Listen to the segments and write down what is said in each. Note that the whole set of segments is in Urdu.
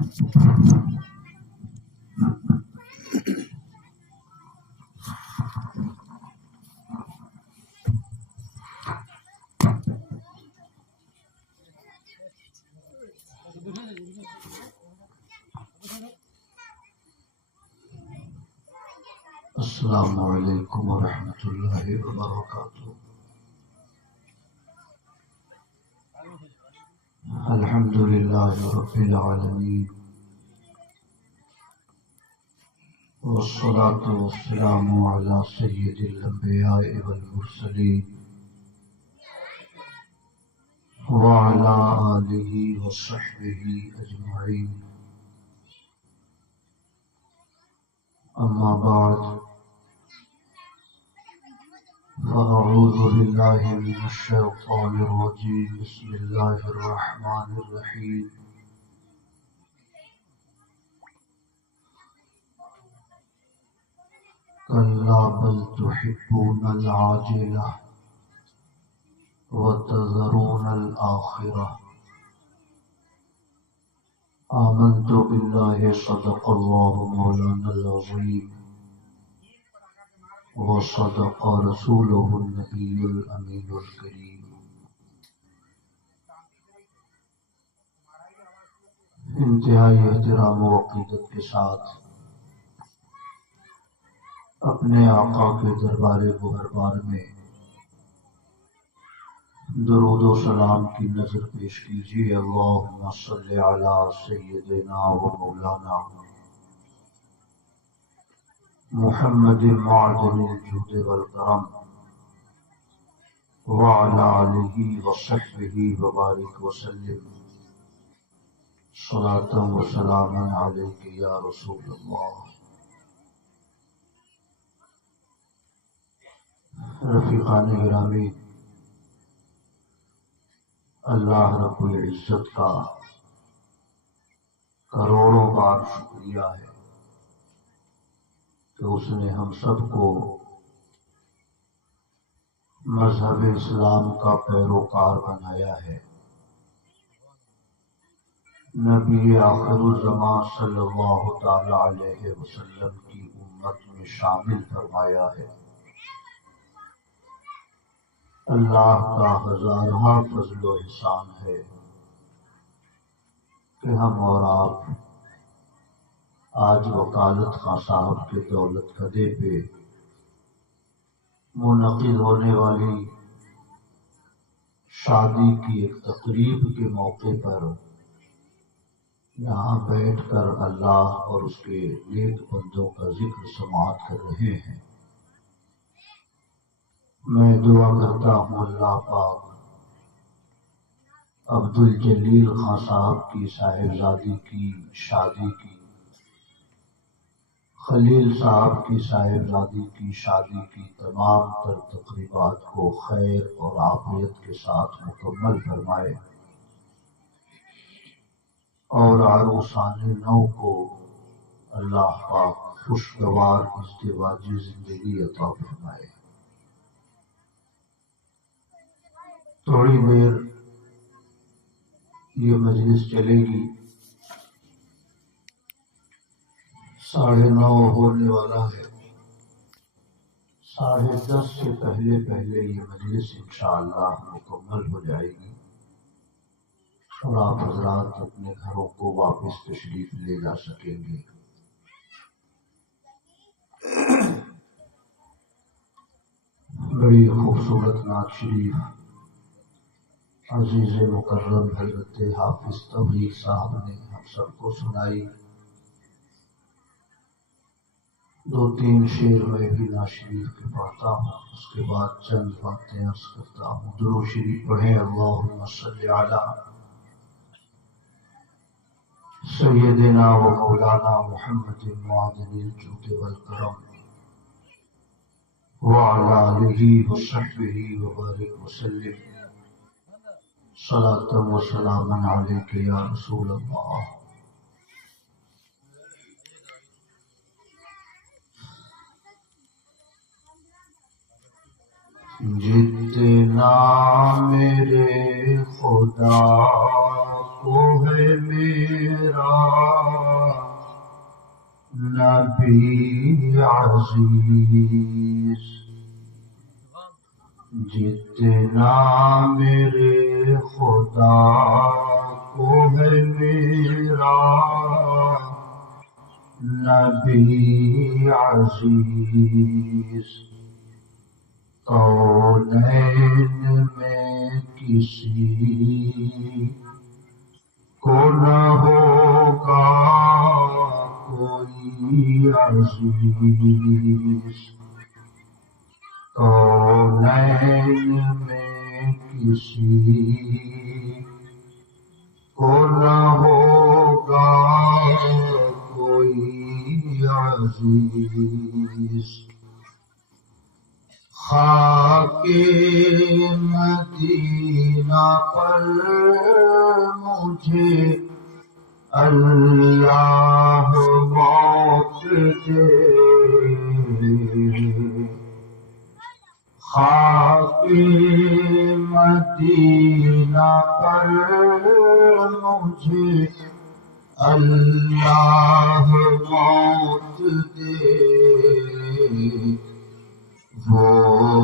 السلام علیکم ورحمۃ اللہ وبرکاتہ۔ الحمد للہ رب العالمین، والصلاة والسلام علی سید الانبیاء والمرسلین وعلی آلہ وصحبہ اجمعین، اما بعد فأعوذ باللہ من الشیطان الرجیم، بسم اللہ الرحمن الرحیم۔ کلا بل تحبون العاجلہ وتذرون الآخرہ۔ آمنت باللہ صدق اللہ مولانا العظیم وصدق رسولہ النبی الامین الکریم۔ انتہائی احترام و عقیدت کے ساتھ اپنے آقا کے دربار گہربار میں درود و سلام کی نظر پیش کیجیے۔ اللہم صلی علی سیدنا و مولانا محمد معدن الجود والکرم وعلی آلہ وصحبہ وبارک وسلم، صلاۃ و سلام علیک یا رسول اللہ۔ رفیقان گرامی، اللہ رب العزت کا کروڑوں بار شکریہ ہے کہ اس نے ہم سب کو مذہب اسلام کا پیروکار بنایا ہے، نبی آخر الزمان صلی اللہ تعالی علیہ وسلم کی امت میں شامل فرمایا ہے۔ اللہ کا ہزارہ فضل و احسان ہے کہ ہم اور آپ آج وکالت خان صاحب کے دولت کدے پہ منعقد ہونے والی شادی کی ایک تقریب کے موقع پر یہاں بیٹھ کر اللہ اور اس کے نیک بندوں کا ذکر سماعت کر رہے ہیں۔ میں دعا کرتا ہوں اللہ پاک عبدالجلیل خان صاحب کی صاحبزادی کی شادی کی، خلیل صاحب کی صاحبزادی کی شادی کی تمام تر تقریبات کو خیر اور عافیت کے ساتھ مکمل فرمائے، اور عروسان نو کو اللہ پاک خوشگوار ازدواجی زندگی عطا فرمائے۔ تھوڑی دیر یہ مجلس چلے گی، 9:30 ہونے والا ہے، 10:30 سے پہلے یہ مجلس انشاءاللہ مکمل ہو جائے گی اور آپ حضرات اپنے گھروں کو واپس تشریف لے جا سکیں گے۔ بڑی خوبصورت نعت شریف عزیز مکرم حضرت حافظ توحید صاحب نے ہم سب کو سنائی۔ 2-3 شعر میں بھی نعت شریف کے پڑھتا ہوں، اس کے بعد چند باتیں عرض کرتا ہوں۔ درود شریف پڑھیں۔ اللہم صلی علی سیدنا و مولانا محمد معدن الجود والکرم وعلی آلہ وصحبہ وبارک وسلم، صلاۃ و سلام علیک یا رسول اللہ۔ جتنا میرے خدا کو ہے میرا نبی عزیز، جتنا میرے خدا کو ہے میرا نبی عزیز، کونین میں کسی کو نہ ہوگا کوئی عزیز، کونین میں کسی کو نہ ہوگا کوئی عزیز، خاک مدینہ پر مجھے اللہ موت دے، خاک مدینہ پر مجھے اللہ موت دے، وہ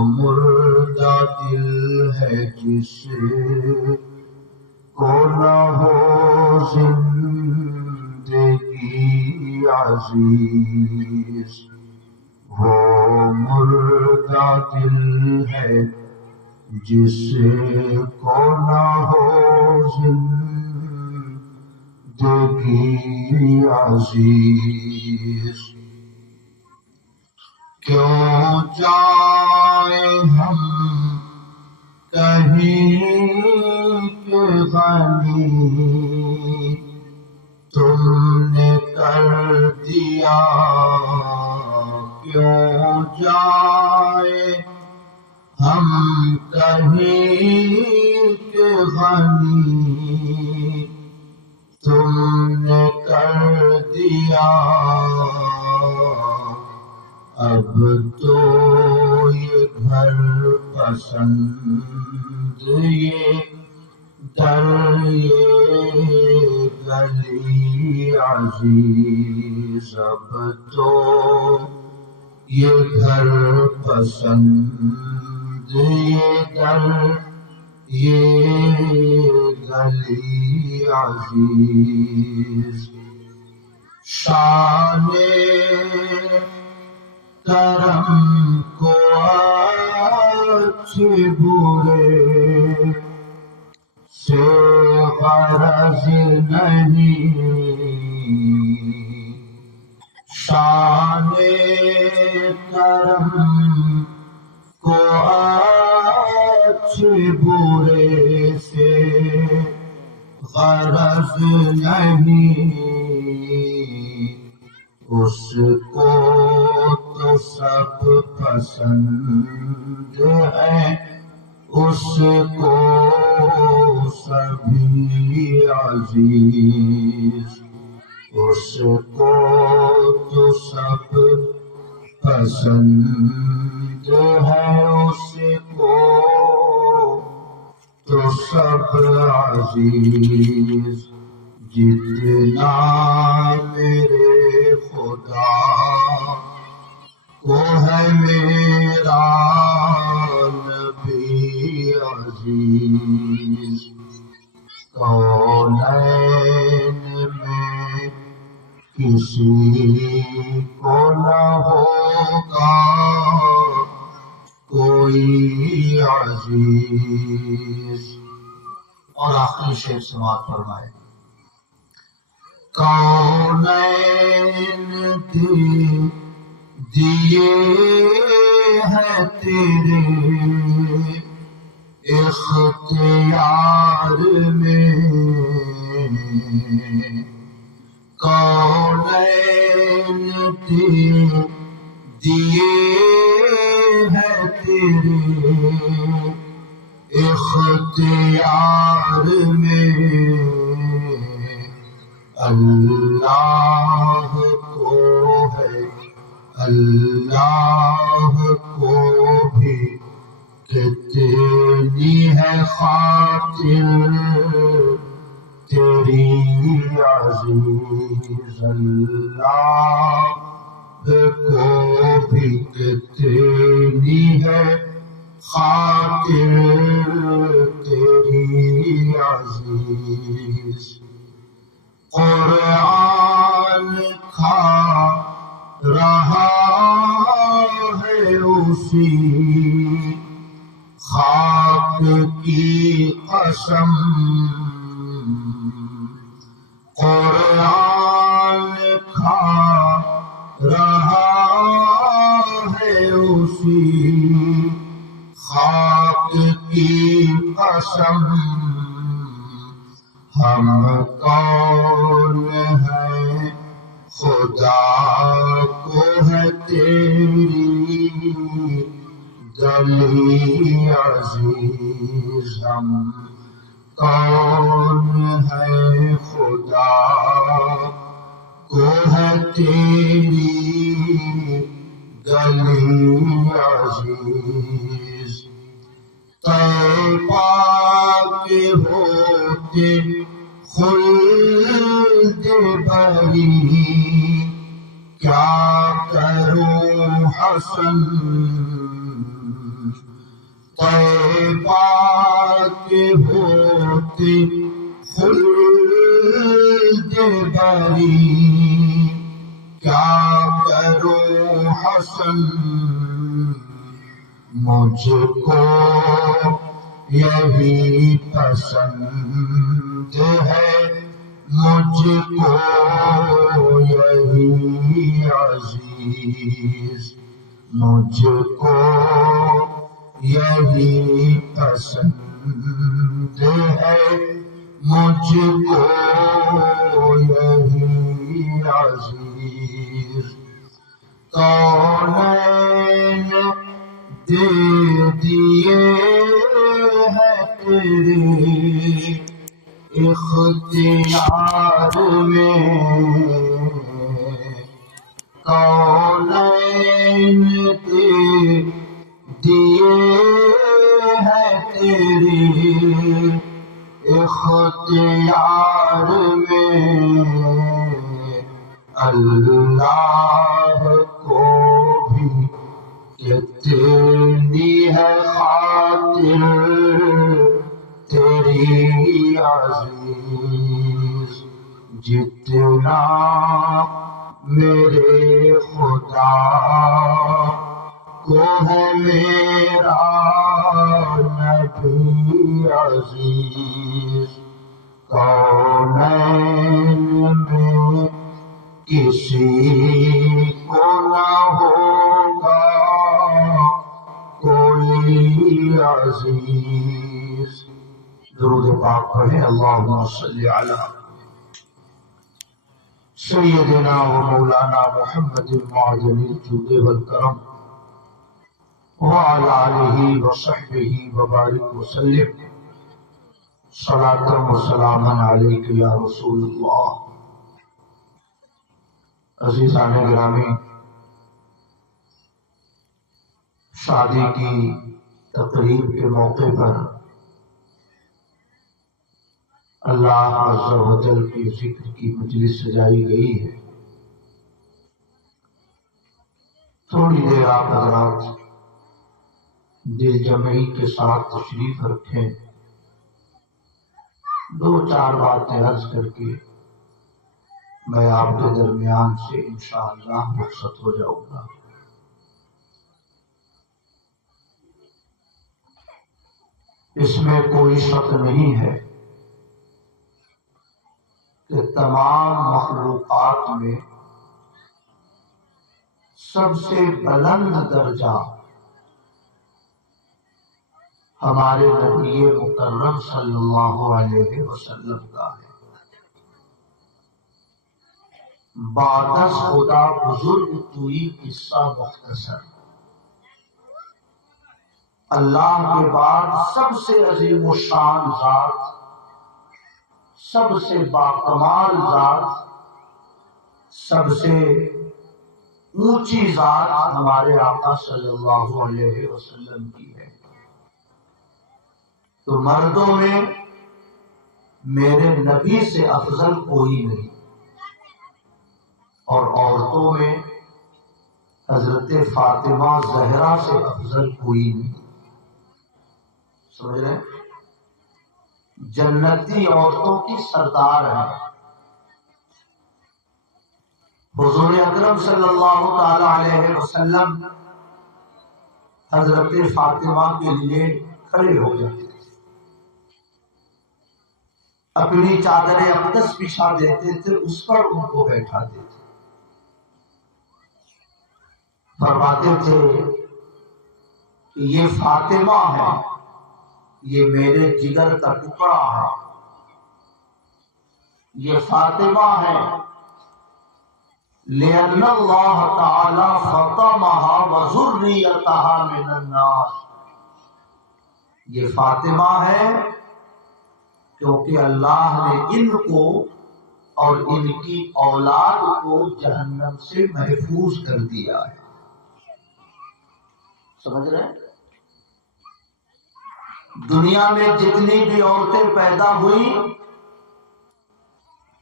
مردہ دل ہے جس کو نہ ہو زندگی عزیز، وہ مردہ دل ہے جس کو نہ ہو زندگی عزیز، کیوں جائیں ہم کہیں کہ غنی تم نے کر دیا، کیوں جائیں ہم کہیں کہ غنی تم نے کر دیا، اب تو یہ گھر پسند یہ در یہ گلی عزیز، اب تو یہ گھر پسند یہ در یہ گلی عزیز، شان کرم کو اچھے برے سے غرض نہیں، شان کرم کو اچھے برے سے غرض نہیں، اس کو تو سب پسند ہے، اس کو سبھی عزیز، اس کو تو سب پسند ہے، اس کو تو سب عزیز، جتنا میرے خدا کو ہے میرا نبی عزیز، کونین میں کسی کو نہ ہوگا کوئی عزیز، اور آخری شعر سماعت فرمائے، کونین دیے ہیں تیرے اختیار میں، کونین دیے ہیں تیرے اختیار میں، اللہ کو ہے اللہ کو بھی کتنی ہے خاطر تیری عزیز، اللہ کو بھی کتنی ہے خاطر تیری عزیز، قرآن کھا رہا ہے اسی خاک کی قسم، قرآن کھا رہا ہے اسی خاک کی قسم، ہم کون ہیں خدا کو ہے تیری گلی عزیز، ہم کون ہے خدا کو ہے تیری گلی عزیز، طیبہ کے ہوتے خلد بری، کیا کروں حسن، طیبہ کے ہوتے خلد بری، کیا کروں حسن، مجھ کو یہی پسند ہے، مجھ کو یہی عزیز، مجھ کو یہی پسند ہے، مجھ کو یہی عزیز، کونین دے دیے ہیں تیرے اختیار میں، کونین دے دیے ہیں تیرے اختیار میں، اللہ کو بھی کتنی ہے خاطر تیری عزیز، جتنا میرے خدا کو ہے میرا نبی عزیز، کونین میں کسی کو نہ ہوگا کوئی عزیز، درود پاک پڑھیں، اللہم صلی علی سیدنا و مولانا محمد المعدن الجود والکرم وعلی آلہ وصحبہ وبارک وسلم، صلاۃ و سلاما علیک یا رسول اللہ۔ عزیزان گرامی، شادی کی تقریب کے موقع پر اللہ عز و جل کی ذکر کی مجلس سجائی گئی ہے۔ تھوڑی دیر آپ حضرات دل جمعی کے ساتھ تشریف رکھیں، دو چار باتیں عرض کر کے میں آپ کے درمیان سے انشاءاللہ رخصت ہو جاؤں گا۔ اس میں کوئی شک نہیں ہے کہ تمام مخلوقات میں سب سے بلند درجہ ہمارے نبی مکرم صلی اللہ علیہ وسلم کا ہے۔ بعدس خدا بزرگ توئی قصہ مختصر، اللہ کے بعد سب سے عظیم و شان ذات، سب سے باکمال ذات، سب سے اونچی ذات ہمارے آقا صلی اللہ علیہ وسلم کی ہے۔ تو مردوں میں میرے نبی سے افضل کوئی نہیں، اور عورتوں میں حضرت فاطمہ زہرا سے افضل کوئی نہیں. سمجھ رہے ہیں؟ جنتی عورتوں کی سردار ہے. حضور اکرم صلی اللہ تعالی علیہ وسلم حضرت فاطمہ کے لیے کھڑے ہو جاتے تھے، اپنی چادر اقدس بچھا دیتے تھے، اس پر ان کو بیٹھاتے تھے. فرماتے تھے کہ یہ فاطمہ ہے، یہ میرے جگر کا ٹکڑا ہے، یہ فاطمہ ہے لِأَنَّ اللَّهَ تَعَالَى فَطَمَهَا وَذُرِّيَّتَهَا مِنَ النَّارِ. یہ فاطمہ ہے کیونکہ اللہ نے ان کو اور ان کی اولاد کو جہنم سے محفوظ کر دیا ہے. سمجھ رہے ہیں؟ دنیا میں جتنی بھی عورتیں پیدا ہوئی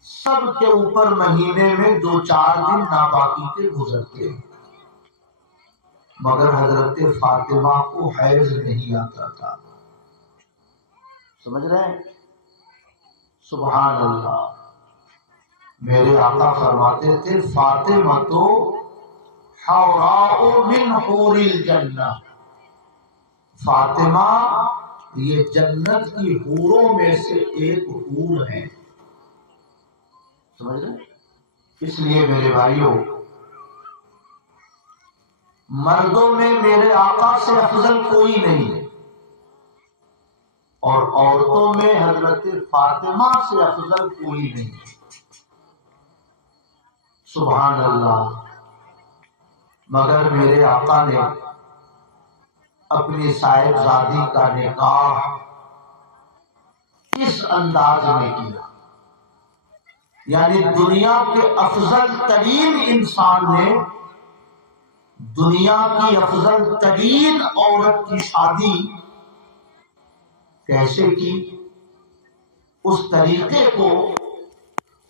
سب کے اوپر مہینے میں 2-4 دن ناپاکی کے گزرتے ہیں، مگر حضرت فاطمہ کو حیض نہیں آتا تھا. سمجھ رہے ہیں؟ سبحان اللہ. میرے آقا فرماتے تھے فاطمہ تو حوراء من حور الجنہ، فاطمہ یہ جنت کی حوروں میں سے ایک حور ہے. سمجھ رہے؟ اس لیے میرے بھائیوں، مردوں میں میرے آقا سے افضل کوئی نہیں ہے، اور عورتوں میں حضرت فاطمہ سے افضل کوئی نہیں ہے. سبحان اللہ. مگر میرے آقا نے اپنی صاحبزادی کا نکاح اس انداز میں کیا، یعنی دنیا کے افضل ترین انسان نے دنیا کی افضل ترین عورت کی شادی کیسے کی، اس طریقے کو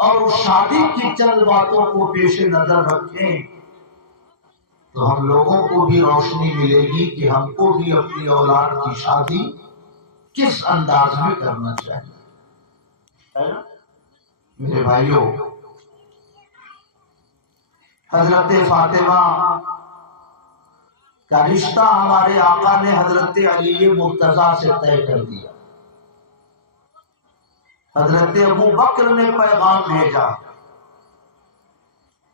اور اس شادی کی چند باتوں کو پیش نظر رکھیں تو ہم لوگوں کو بھی روشنی ملے گی کہ ہم کو بھی اپنی اولاد کی شادی کس انداز میں کرنا چاہیے. میرے بھائیوں، حضرت فاطمہ کا رشتہ ہمارے آقا نے حضرت علی مرتضیٰ سے طے کر دیا. حضرت ابو بکر نے پیغام بھیجا،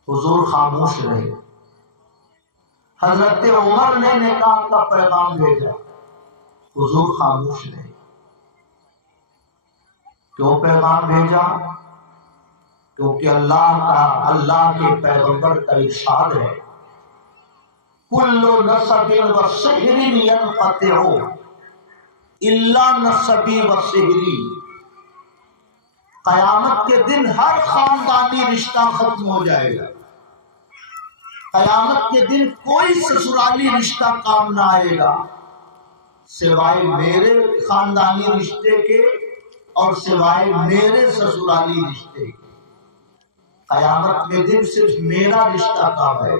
حضور خاموش رہے. حضرت عمر نے نکاح کا پیغام بھیجا، حضور خاموش رہے. کیوں پیغام بھیجا؟ کیونکہ اللہ کے پیغمبر کا ارشاد ہے کل نسب و سحر ينقطع الا نسبی و سحری. قیامت کے دن ہر خاندانی رشتہ ختم ہو جائے گا. قیامت کے دن کوئی سسرالی رشتہ کام نہ آئے گا سوائے میرے خاندانی رشتے کے اور سوائے میرے سسرالی رشتے کے. قیامت کے دن صرف میرا رشتہ کام ہے،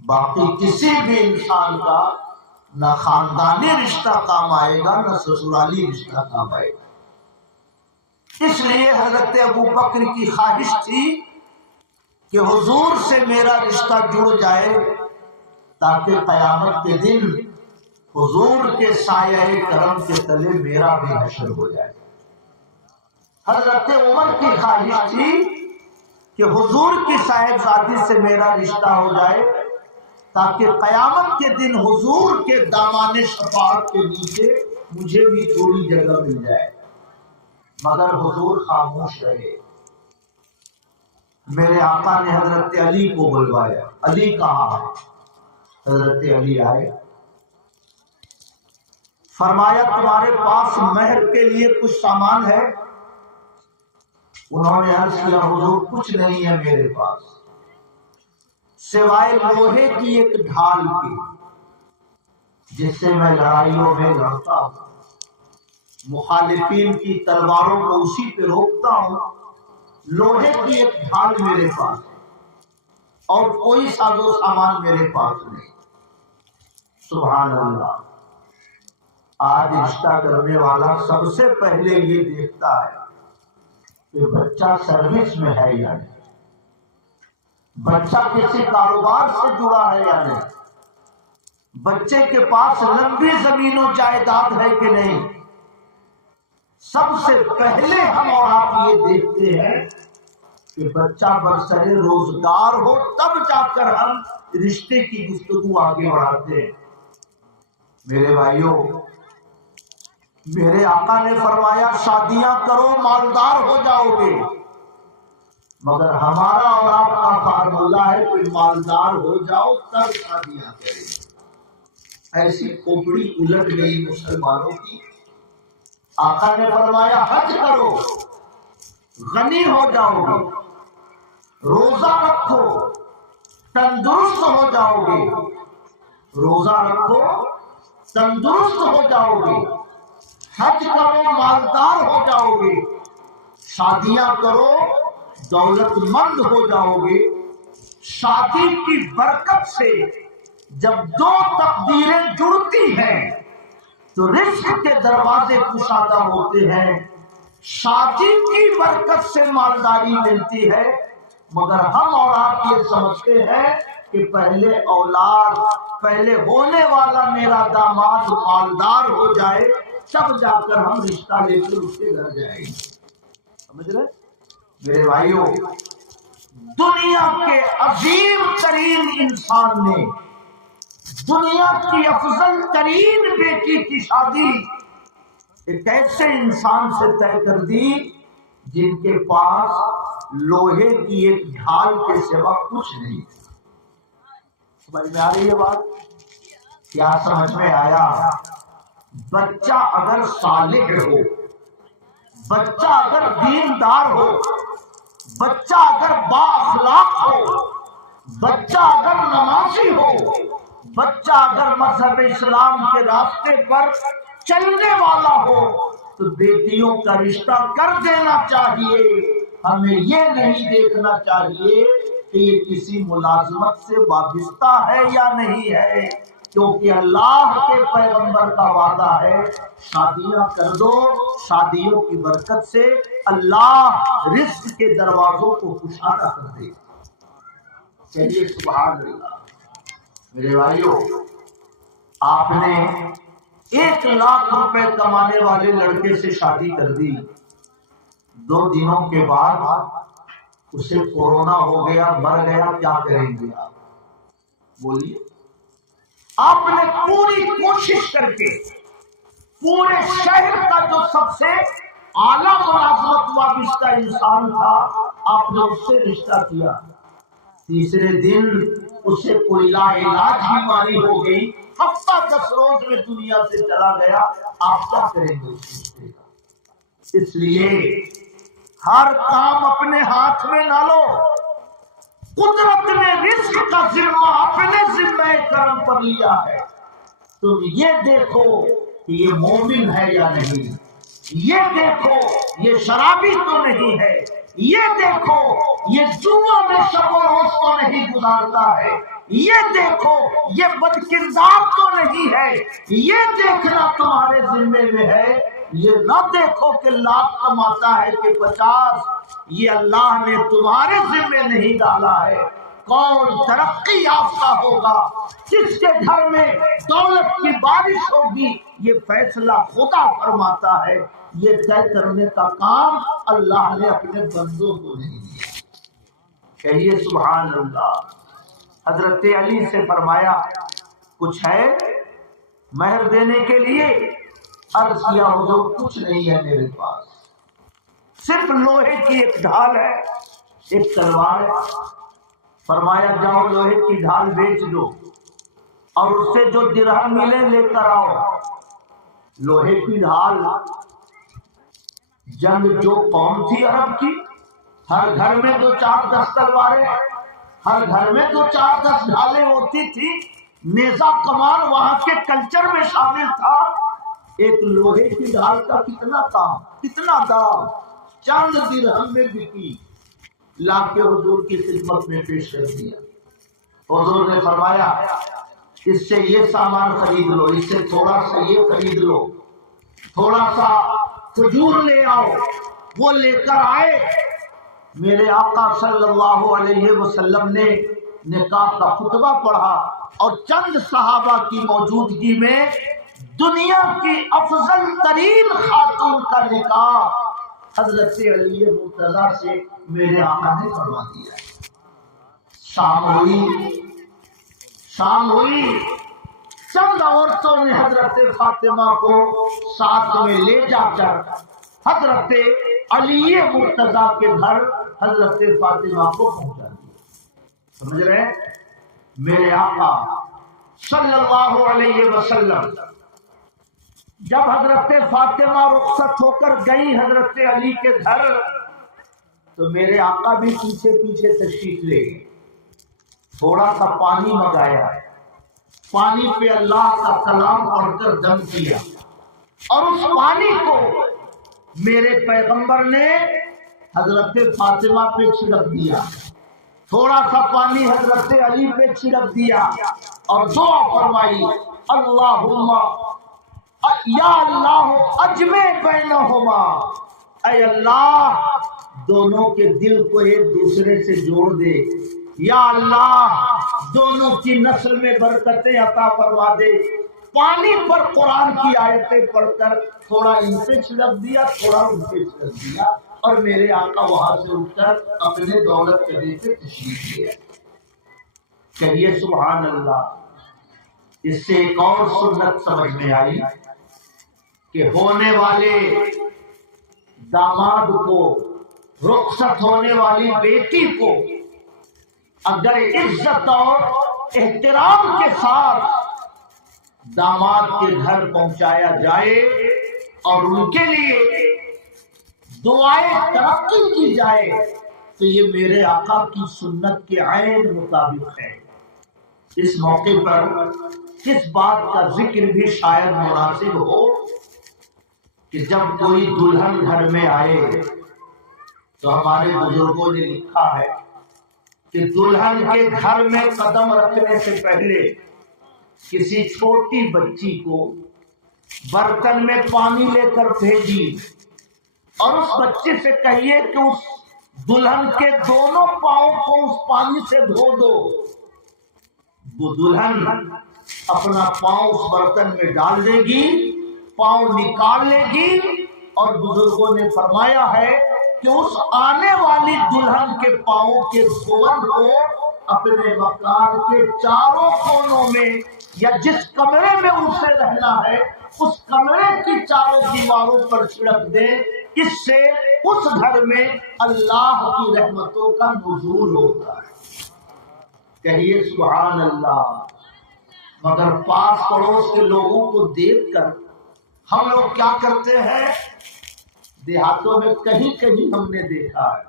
باقی کسی بھی انسان کا نہ خاندانی رشتہ کام آئے گا نہ سسرالی رشتہ کام آئے گا. اس لیے حضرت ابو بکر کی خواہش تھی کہ حضور سے میرا رشتہ جڑ جائے تاکہ قیامت کے دن حضور کے سایہ کرم کے تلے میرا بھی حشر ہو جائے. حضرت عمر کی خواہش تھی کہ حضور کی صاحبزادی سے میرا رشتہ ہو جائے تاکہ قیامت کے دن حضور کے دامان شفاعت کے نیچے مجھے بھی تھوڑی جگہ مل جائے. مگر حضور خاموش رہے. میرے آقا نے حضرت علی کو بلوایا. علی کہاں ہے؟ حضرت علی آئے. فرمایا تمہارے پاس مہر کے لیے کچھ سامان ہے؟ انہوں نے عرض کیا حضور کچھ نہیں ہے میرے پاس سوائے لوہے کی ایک ڈھال کی جس سے میں لڑائیوں میں لڑتا ہوں، مخالفین کی تلواروں کو اسی پہ روکتا ہوں. لوہے کی ایک ڈھال میرے پاس ہے. اور کوئی ساز و سامان میرے پاس نہیں۔ سبحان اللہ۔ آج رشتہ کرنے والا سب سے پہلے یہ دیکھتا ہے کہ بچہ سروس میں ہے یا نہیں، بچہ کسی کاروبار سے جڑا ہے یا نہیں، بچے کے پاس لمبی زمین و جائیداد ہے کہ نہیں۔ سب سے پہلے ہم اور آپ یہ دیکھتے ہیں کہ بچہ برسر روزگار ہو، تب جا کر ہم رشتے کی گفتگو آگے بڑھاتے ہیں۔ میرے بھائیوں، میرے آقا نے فرمایا شادیاں کرو مالدار ہو جاؤ گے، مگر ہمارا اور آپ کا فارمولہ ہے کہ مالدار ہو جاؤ تب شادیاں کریں۔ ایسی کھوپڑی الٹ گئی مسلمانوں کی۔ آقا نے فرمایا حج کرو غنی ہو جاؤ گے، روزہ رکھو تندرست ہو جاؤ گے، روزہ رکھو تندرست ہو جاؤ گے، حج کرو مالدار ہو جاؤ گے، شادیاں کرو دولت مند ہو جاؤ گے۔ شادی کی برکت سے جب دو تقدیریں جڑتی ہیں تو رزق کے دروازے کشادہ ہوتے ہیں۔ شادی کی برکت سے مالداری ملتی ہے، مگر ہم اور آپ یہ سمجھتے ہیں کہ پہلے اولاد، پہلے ہونے والا میرا داماد مالدار ہو جائے تب جا کر ہم رشتہ لے کر اس کے گھر جائیں گے۔ سمجھ رہے میرے بھائیوں، دنیا کے عظیم ترین انسان نے دنیا کی افضل ترین بیٹی کی شادی ایک ایسے انسان سے طے کر دی جن کے پاس لوہے کی ایک ڈھال کے سوا کچھ نہیں تھا۔ سمجھ میں آ رہی ہے بات؟ کیا سمجھ میں آیا؟ بچہ اگر صالح ہو، بچہ اگر دیندار ہو، بچہ اگر با اخلاق ہو، بچہ اگر نمازی ہو، بچہ اگر مذہب اسلام کے راستے پر چلنے والا ہو تو بیٹیوں کا رشتہ کر دینا چاہیے۔ ہمیں یہ نہیں دیکھنا چاہیے کہ یہ کسی ملازمت سے وابستہ ہے یا نہیں ہے، کیونکہ اللہ کے پیغمبر کا وعدہ ہے شادیاں کر دو، شادیوں کی برکت سے اللہ رزق کے دروازوں کو کشادہ کر دے۔ چلیے سبحان اللہ۔ میرے بھائیوں، آپ نے 1,00,000 روپے کمانے والے لڑکے سے شادی کر دی، 2 دنوں کے بعد اسے کورونا ہو گیا، مر گیا، کیا کریں گے آپ؟ بولیے۔ آپ نے پوری کوشش کر کے پورے شہر کا جو سب سے اعلیٰ ملازمت وابستہ انسان تھا، آپ نے اس سے رشتہ کیا، تیسرے دن اسے کوئی لا علاج بیماری ہو گئی، ہفتہ 10 روز میں دنیا سے چلا گیا، آپ کیا کریں گے اس رشتے کا؟ اس لیے ہر کام اپنے ہاتھ میں نہ لو۔ قدرت نے رزق کا ذمہ اپنے ذمہ کرم پر لیا ہے، تم یہ دیکھو کہ یہ مومن ہے یا نہیں، یہ دیکھو یہ شرابی تو نہیں ہے، یہ دیکھو یہ جوا میں شب و روز تو نہیں گزارتا ہے، یہ دیکھو یہ بدکردار تو نہیں ہے، یہ دیکھنا تمہارے ذمے میں ہے۔ یہ نہ دیکھو کہ لاکھ کماتا ہے کہ 50، یہ اللہ نے تمہارے ذمے نہیں ڈالا ہے۔ کون ترقی یافتہ ہوگا، جس کے گھر میں دولت کی بارش ہوگی، یہ فیصلہ خدا فرماتا ہے، یہ طے کرنے کا کام اللہ نے اپنے بندوں کو نہیں دیا۔ کہیے سبحان اللہ۔ حضرت علی سے فرمایا کچھ ہے مہر دینے کے لیے؟ عرض کیا حضور کچھ نہیں ہے میرے پاس، صرف لوہے کی ایک ڈھال ہے، ایک تلوار ہے۔ فرمایا جاؤ لوہے کی ڈھال بیچ دو اور اس سے جو درہم ملے لے کر آؤ۔ لوہے کی ڈھال، جنگ جو قوم تھی عرب کی، ہر گھر میں 2-4-10 تلواریں، ہر گھر میں 2-4-10 ڈھالیں ہوتی تھی، نیزہ کمان وہاں کے کلچر میں شامل تھا۔ ایک لوہے کی ڈھال کا کتنا کام، کتنا دام، چند درہم میں بکی، لا کے حضور کی خدمت میں پیش کر دیا۔ حضور نے فرمایا اس سے یہ سامان خرید لو، اس سے تھوڑا سا یہ خرید لو، تھوڑا سا کھجور لے آؤ۔ وہ لے کر آئے۔ میرے آقا صلی اللہ علیہ وسلم نے نکاح کا خطبہ پڑھا اور چند صحابہ کی موجودگی میں دنیا کی افضل ترین خاتون کا نکاح حضرت علی مرتضیٰ سے میرے آقا نے فرما دیا۔ شام ہوئی، چند عورتوں نے حضرت فاطمہ کو ساتھ میں لے جا کر حضرت علی مرتضیٰ کے گھر حضرت فاطمہ کو پہنچا دیا۔ سمجھ رہے ہیں؟ میرے آقا صلی اللہ علیہ وسلم جب حضرت فاطمہ رخصت ہو کر گئی حضرت علی کے گھر تو میرے آقا بھی پیچھے پیچھے تشریف لے گئے۔ تھوڑا سا پانی منگایا، پانی پہ اللہ کا کلام پڑھ کر دم کیا اور اس پانی کو میرے پیغمبر نے حضرت فاطمہ پہ چھڑک دیا، تھوڑا سا پانی حضرت علی پہ چھڑک دیا اور دعا فرمائی، اللہم یا اللہ اجمع بینہما، اے اللہ دونوں کے دل کو ایک دوسرے سے جوڑ دے، یا اللہ دونوں کی نسل میں برکتیں عطا فرما دے۔ پانی پر قرآن کی آیتیں پڑھ کر تھوڑا ان پہ چھڑک دیا، تھوڑا ان پہ چھڑک دیا اور میرے آقا وہاں سے اٹھ کر اپنے دولت قدے پہ تشریف لے آئے۔ کہیے سبحان اللہ۔ اس سے ایک اور سنت سمجھ میں آئی کہ ہونے والے داماد کو، رخصت ہونے والی بیٹی کو اگر عزت اور احترام کے ساتھ داماد کے گھر پہنچایا جائے اور ان کے لیے دعائیں ترقی کی جائے تو یہ میرے آقا کی سنت کے عین مطابق ہے۔ اس موقع پر کس بات کا ذکر بھی شاید مناسب ہو کہ جب کوئی دلہن گھر میں آئے تو ہمارے بزرگوں نے لکھا ہے کہ دلہن کے گھر میں قدم رکھنے سے پہلے کسی چھوٹی بچی کو برتن میں پانی لے کر بھیجی اور اس بچے سے کہیے کہ اس دلہن کے دونوں پاؤں کو اس پانی سے دھو دو۔ وہ دلہن اپنا پاؤں اس برتن میں ڈال دے گی، پاؤں نکال لے گی اور بزرگوں نے فرمایا ہے کہ اس آنے والی دلہن کے پاؤں کے دھون کو اپنے مکان کے چاروں کونوں میں یا جس کمرے میں اسے رہنا ہے اس کمرے کی چاروں دیواروں پر چھڑک دے۔ اس سے اس گھر میں اللہ کی رحمتوں کا نزول ہوتا ہے۔ کہیے سبحان اللہ۔ مگر پاس پڑوس کے لوگوں کو دیکھ کر ہم لوگ کیا کرتے ہیں؟ دیہاتوں میں کہیں کہیں ہم نے دیکھا ہے،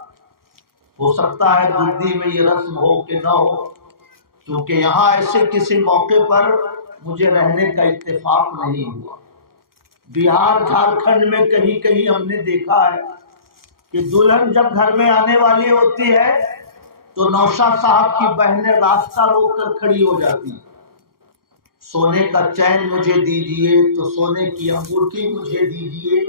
ہو سکتا ہے گردی میں یہ رسم ہو کہ نہ ہو، کیونکہ یہاں ایسے کسی موقع پر مجھے رہنے کا اتفاق نہیں ہوا۔ بہار جھارکھنڈ میں کہیں کہیں ہم نے دیکھا ہے کہ دلہن جب گھر میں آنے والی ہوتی ہے تو نوشا صاحب کی بہنیں راستہ روک کر کھڑی ہو جاتی ہیں، سونے کا چین مجھے دیجئے تو سونے کی انگوٹھی مجھے دیجئے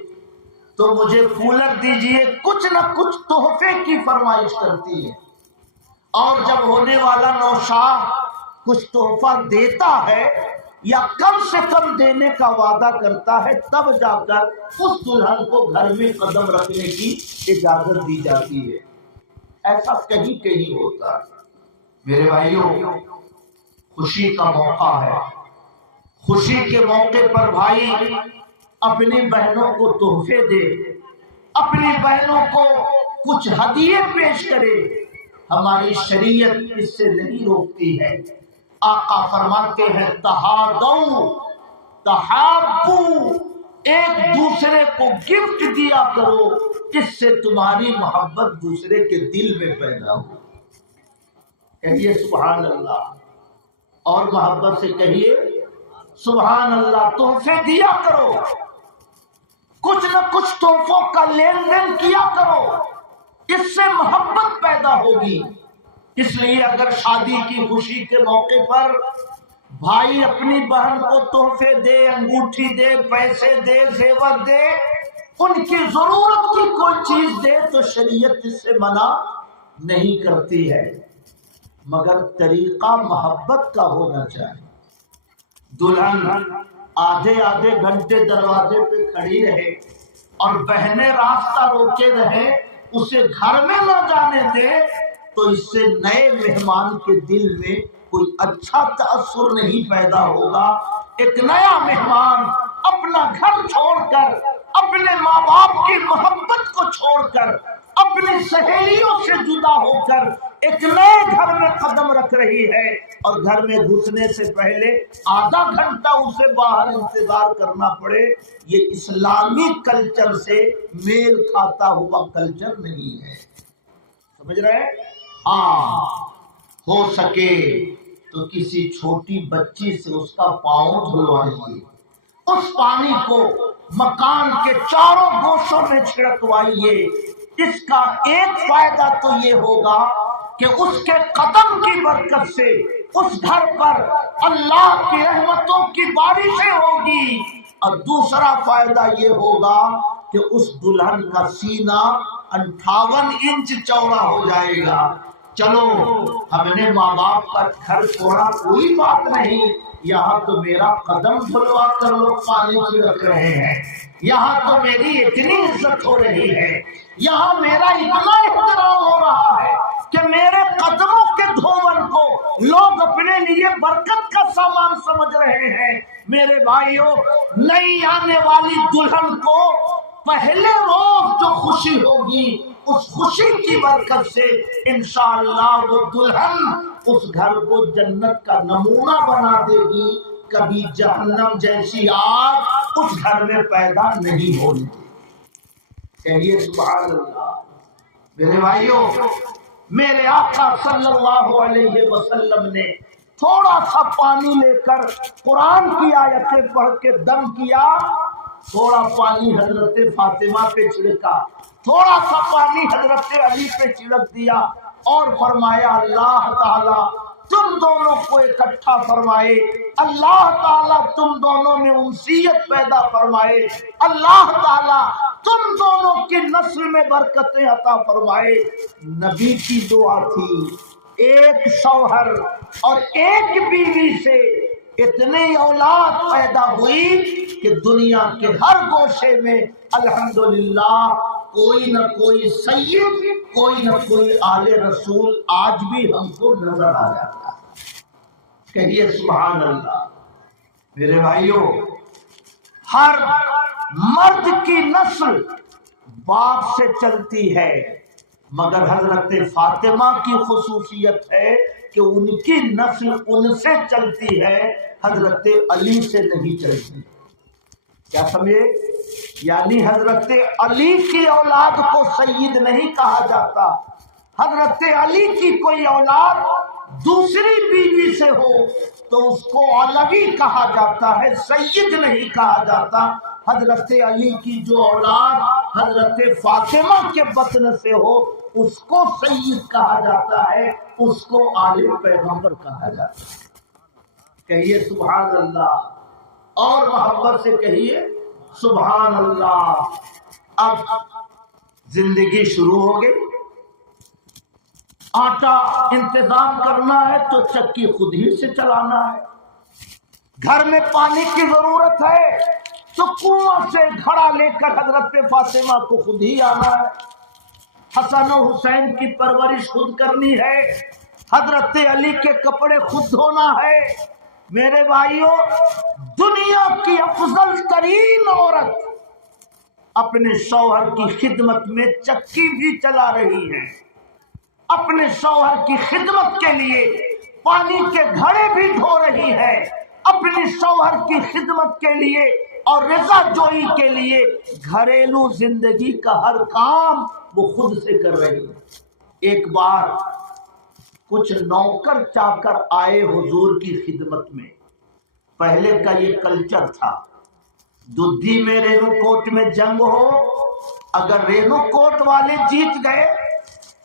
تو مجھے کولر دیجئے، کچھ نہ کچھ تحفے کی فرمائش کرتی ہے۔ اور جب ہونے والا نوشاہ کچھ تحفہ دیتا ہے یا کم سے کم دینے کا وعدہ کرتا ہے تب جا کر اس دلہن کو گھر میں قدم رکھنے کی اجازت دی جاتی ہے۔ ایسا کہیں کہیں ہوتا ہے۔ میرے بھائیوں، خوشی کا موقع ہے، خوشی کے موقع پر بھائی اپنی بہنوں کو تحفے دے، اپنی بہنوں کو کچھ ہدیے پیش کرے۔ ہماری شریعت اس سے نہیں روکتی ہے۔ آقا فرماتے ہیں تہادو تحابو، ایک دوسرے کو گفٹ دیا کرو جس سے تمہاری محبت دوسرے کے دل میں پیدا ہو۔ کہیے سبحان اللہ، اور محبت سے کہیے سبحان اللہ۔ تحفے دیا کرو، کچھ نہ کچھ تحفوں کا لین دین کیا کرو، اس سے محبت پیدا ہوگی، اس لیے اگر شادی کی خوشی کے موقع پر بھائی اپنی بہن کو تحفے دے، انگوٹھی دے، پیسے دے، زیور دے، ان کی ضرورت کی کوئی چیز دے تو شریعت اس سے منع نہیں کرتی ہے، مگر طریقہ محبت کا ہونا چاہیے۔ دلہن آدھے آدھے گھنٹے دروازے پہ کھڑی رہے اور بہنیں راستہ روکے رہے، اسے گھر میں نہ جانے دے، تو اس سے نئے مہمان کے دل میں کوئی اچھا تاثر نہیں پیدا ہوگا۔ ایک نیا مہمان اپنا گھر چھوڑ کر، اپنے ماں باپ کی محبت کو چھوڑ کر، اپنی سہیلیوں سے جدا ہو کر ایک نئے گھر میں قدم رکھ رہی ہے، اور گھر میں گھسنے سے پہلے آدھا گھنٹہ اسے باہر انتظار کرنا پڑے، یہ اسلامی کلچر سے میل کھاتا ہوا کلچر نہیں ہے۔ سمجھ رہے ہیں؟ ہاں، ہو سکے تو کسی چھوٹی بچی سے اس کا پاؤں دھلوائیے، اس پانی کو مکان کے چاروں گوشوں میں چھڑکوائیے۔ اس کا ایک فائدہ تو یہ ہوگا کہ اس کے قدم کی برکت سے اس گھر پر اللہ کی رحمتوں کی بارشیں ہوگی، اور دوسرا فائدہ یہ ہوگا کہ اس دلہن کا سینہ 58 انچ چوڑا ہو جائے گا۔ چلو ہم نے ماں باپ کا گھر چھوڑا، کوئی بات نہیں، یہاں تو میرا قدم دھلوا کر لوگ پانی چھڑک رہے ہیں، یہاں تو میری اتنی عزت ہو رہی ہے، یہاں میرا اتنا احترام ہو رہا ہے کہ میرے قدموں کے دھوون کو لوگ اپنے لیے برکت کا سامان سمجھ رہے ہیں۔ میرے بھائیوں، نئی آنے والی دلہن کو پہلے روز جو خوشی ہوگی، اس خوشی کی برکت سے انشاءاللہ وہ دلہن اس گھر کو جنت کا نمونہ بنا دے گی، کبھی جہنم جیسی آگ اس گھر میں پیدا نہیں ہوگی۔ کہیے سبحان اللہ۔ میرے بھائیوں، میرے آقا صلی اللہ علیہ وسلم نے تھوڑا سا پانی لے کر قرآن کی آیتیں پڑھ کے دم کیا، تھوڑا پانی حضرت فاطمہ پہ چھڑکا، تھوڑا سا پانی حضرت علی پہ چھڑک دیا، اور فرمایا اللہ تعالیٰ تم دونوں کو اکٹھا فرمائے، اللہ تعالیٰ تم دونوں میں انسیت پیدا فرمائے، اللہ تعالیٰ تم دونوں کی نسل میں برکتیں عطا فرمائے۔ نبی کی دعا تھی، ایک شوہر اور ایک بیوی سے اتنی اولاد پیدا ہوئی کہ دنیا کے ہر گوشے میں الحمدللہ کوئی نہ کوئی سید، کوئی نہ کوئی آل رسول آج بھی ہم کو نظر آ جاتا ہے۔ کہیے سبحان اللہ۔ میرے بھائیوں، ہر مرد کی نسل باپ سے چلتی ہے، مگر حضرت فاطمہ کی خصوصیت ہے کہ ان کی نسل ان سے چلتی ہے، حضرت علی سے نہیں چلتی۔ کیا سمجھے؟ یعنی حضرت علی کی اولاد کو سید نہیں کہا جاتا، حضرت علی کی کوئی اولاد دوسری بیوی سے ہو تو اس کو علوی کہا جاتا ہے، سید نہیں کہا جاتا۔ حضرت علی کی جو اولاد حضرت فاطمہ کے بطن سے ہو اس کو سید کہا جاتا ہے، اس کو آل پیغمبر کہا جاتا ہے۔ کہیے سبحان اللہ، اور محبت سے کہیے سبحان اللہ۔ اب زندگی شروع ہو گئی، آٹا انتظام کرنا ہے تو چکی خود ہی سے چلانا ہے، گھر میں پانی کی ضرورت ہے تو کنواں سے گھڑا لے کر حضرت فاطمہ کو خود ہی آنا ہے، حسن و حسین کی پرورش خود کرنی ہے، حضرت علی کے کپڑے خود دھونا ہے۔ میرے بھائیوں، دنیا کی افضل ترین عورت اپنے شوہر کی خدمت میں چکی بھی چلا رہی ہے، اپنے شوہر کی خدمت کے لیے پانی کے گھڑے بھی دھو رہی ہے، اپنے شوہر کی خدمت کے لیے اور رضا جوئی کے لیے گھریلو زندگی کا ہر کام وہ خود سے کر رہی ہے۔ ایک بار کچھ نوکر چاکر آئے حضور کی خدمت میں۔ پہلے کا یہ کلچر تھا، ددھی میں رینو کوٹ میں جنگ ہو، اگر رینو کوٹ والے جیت گئے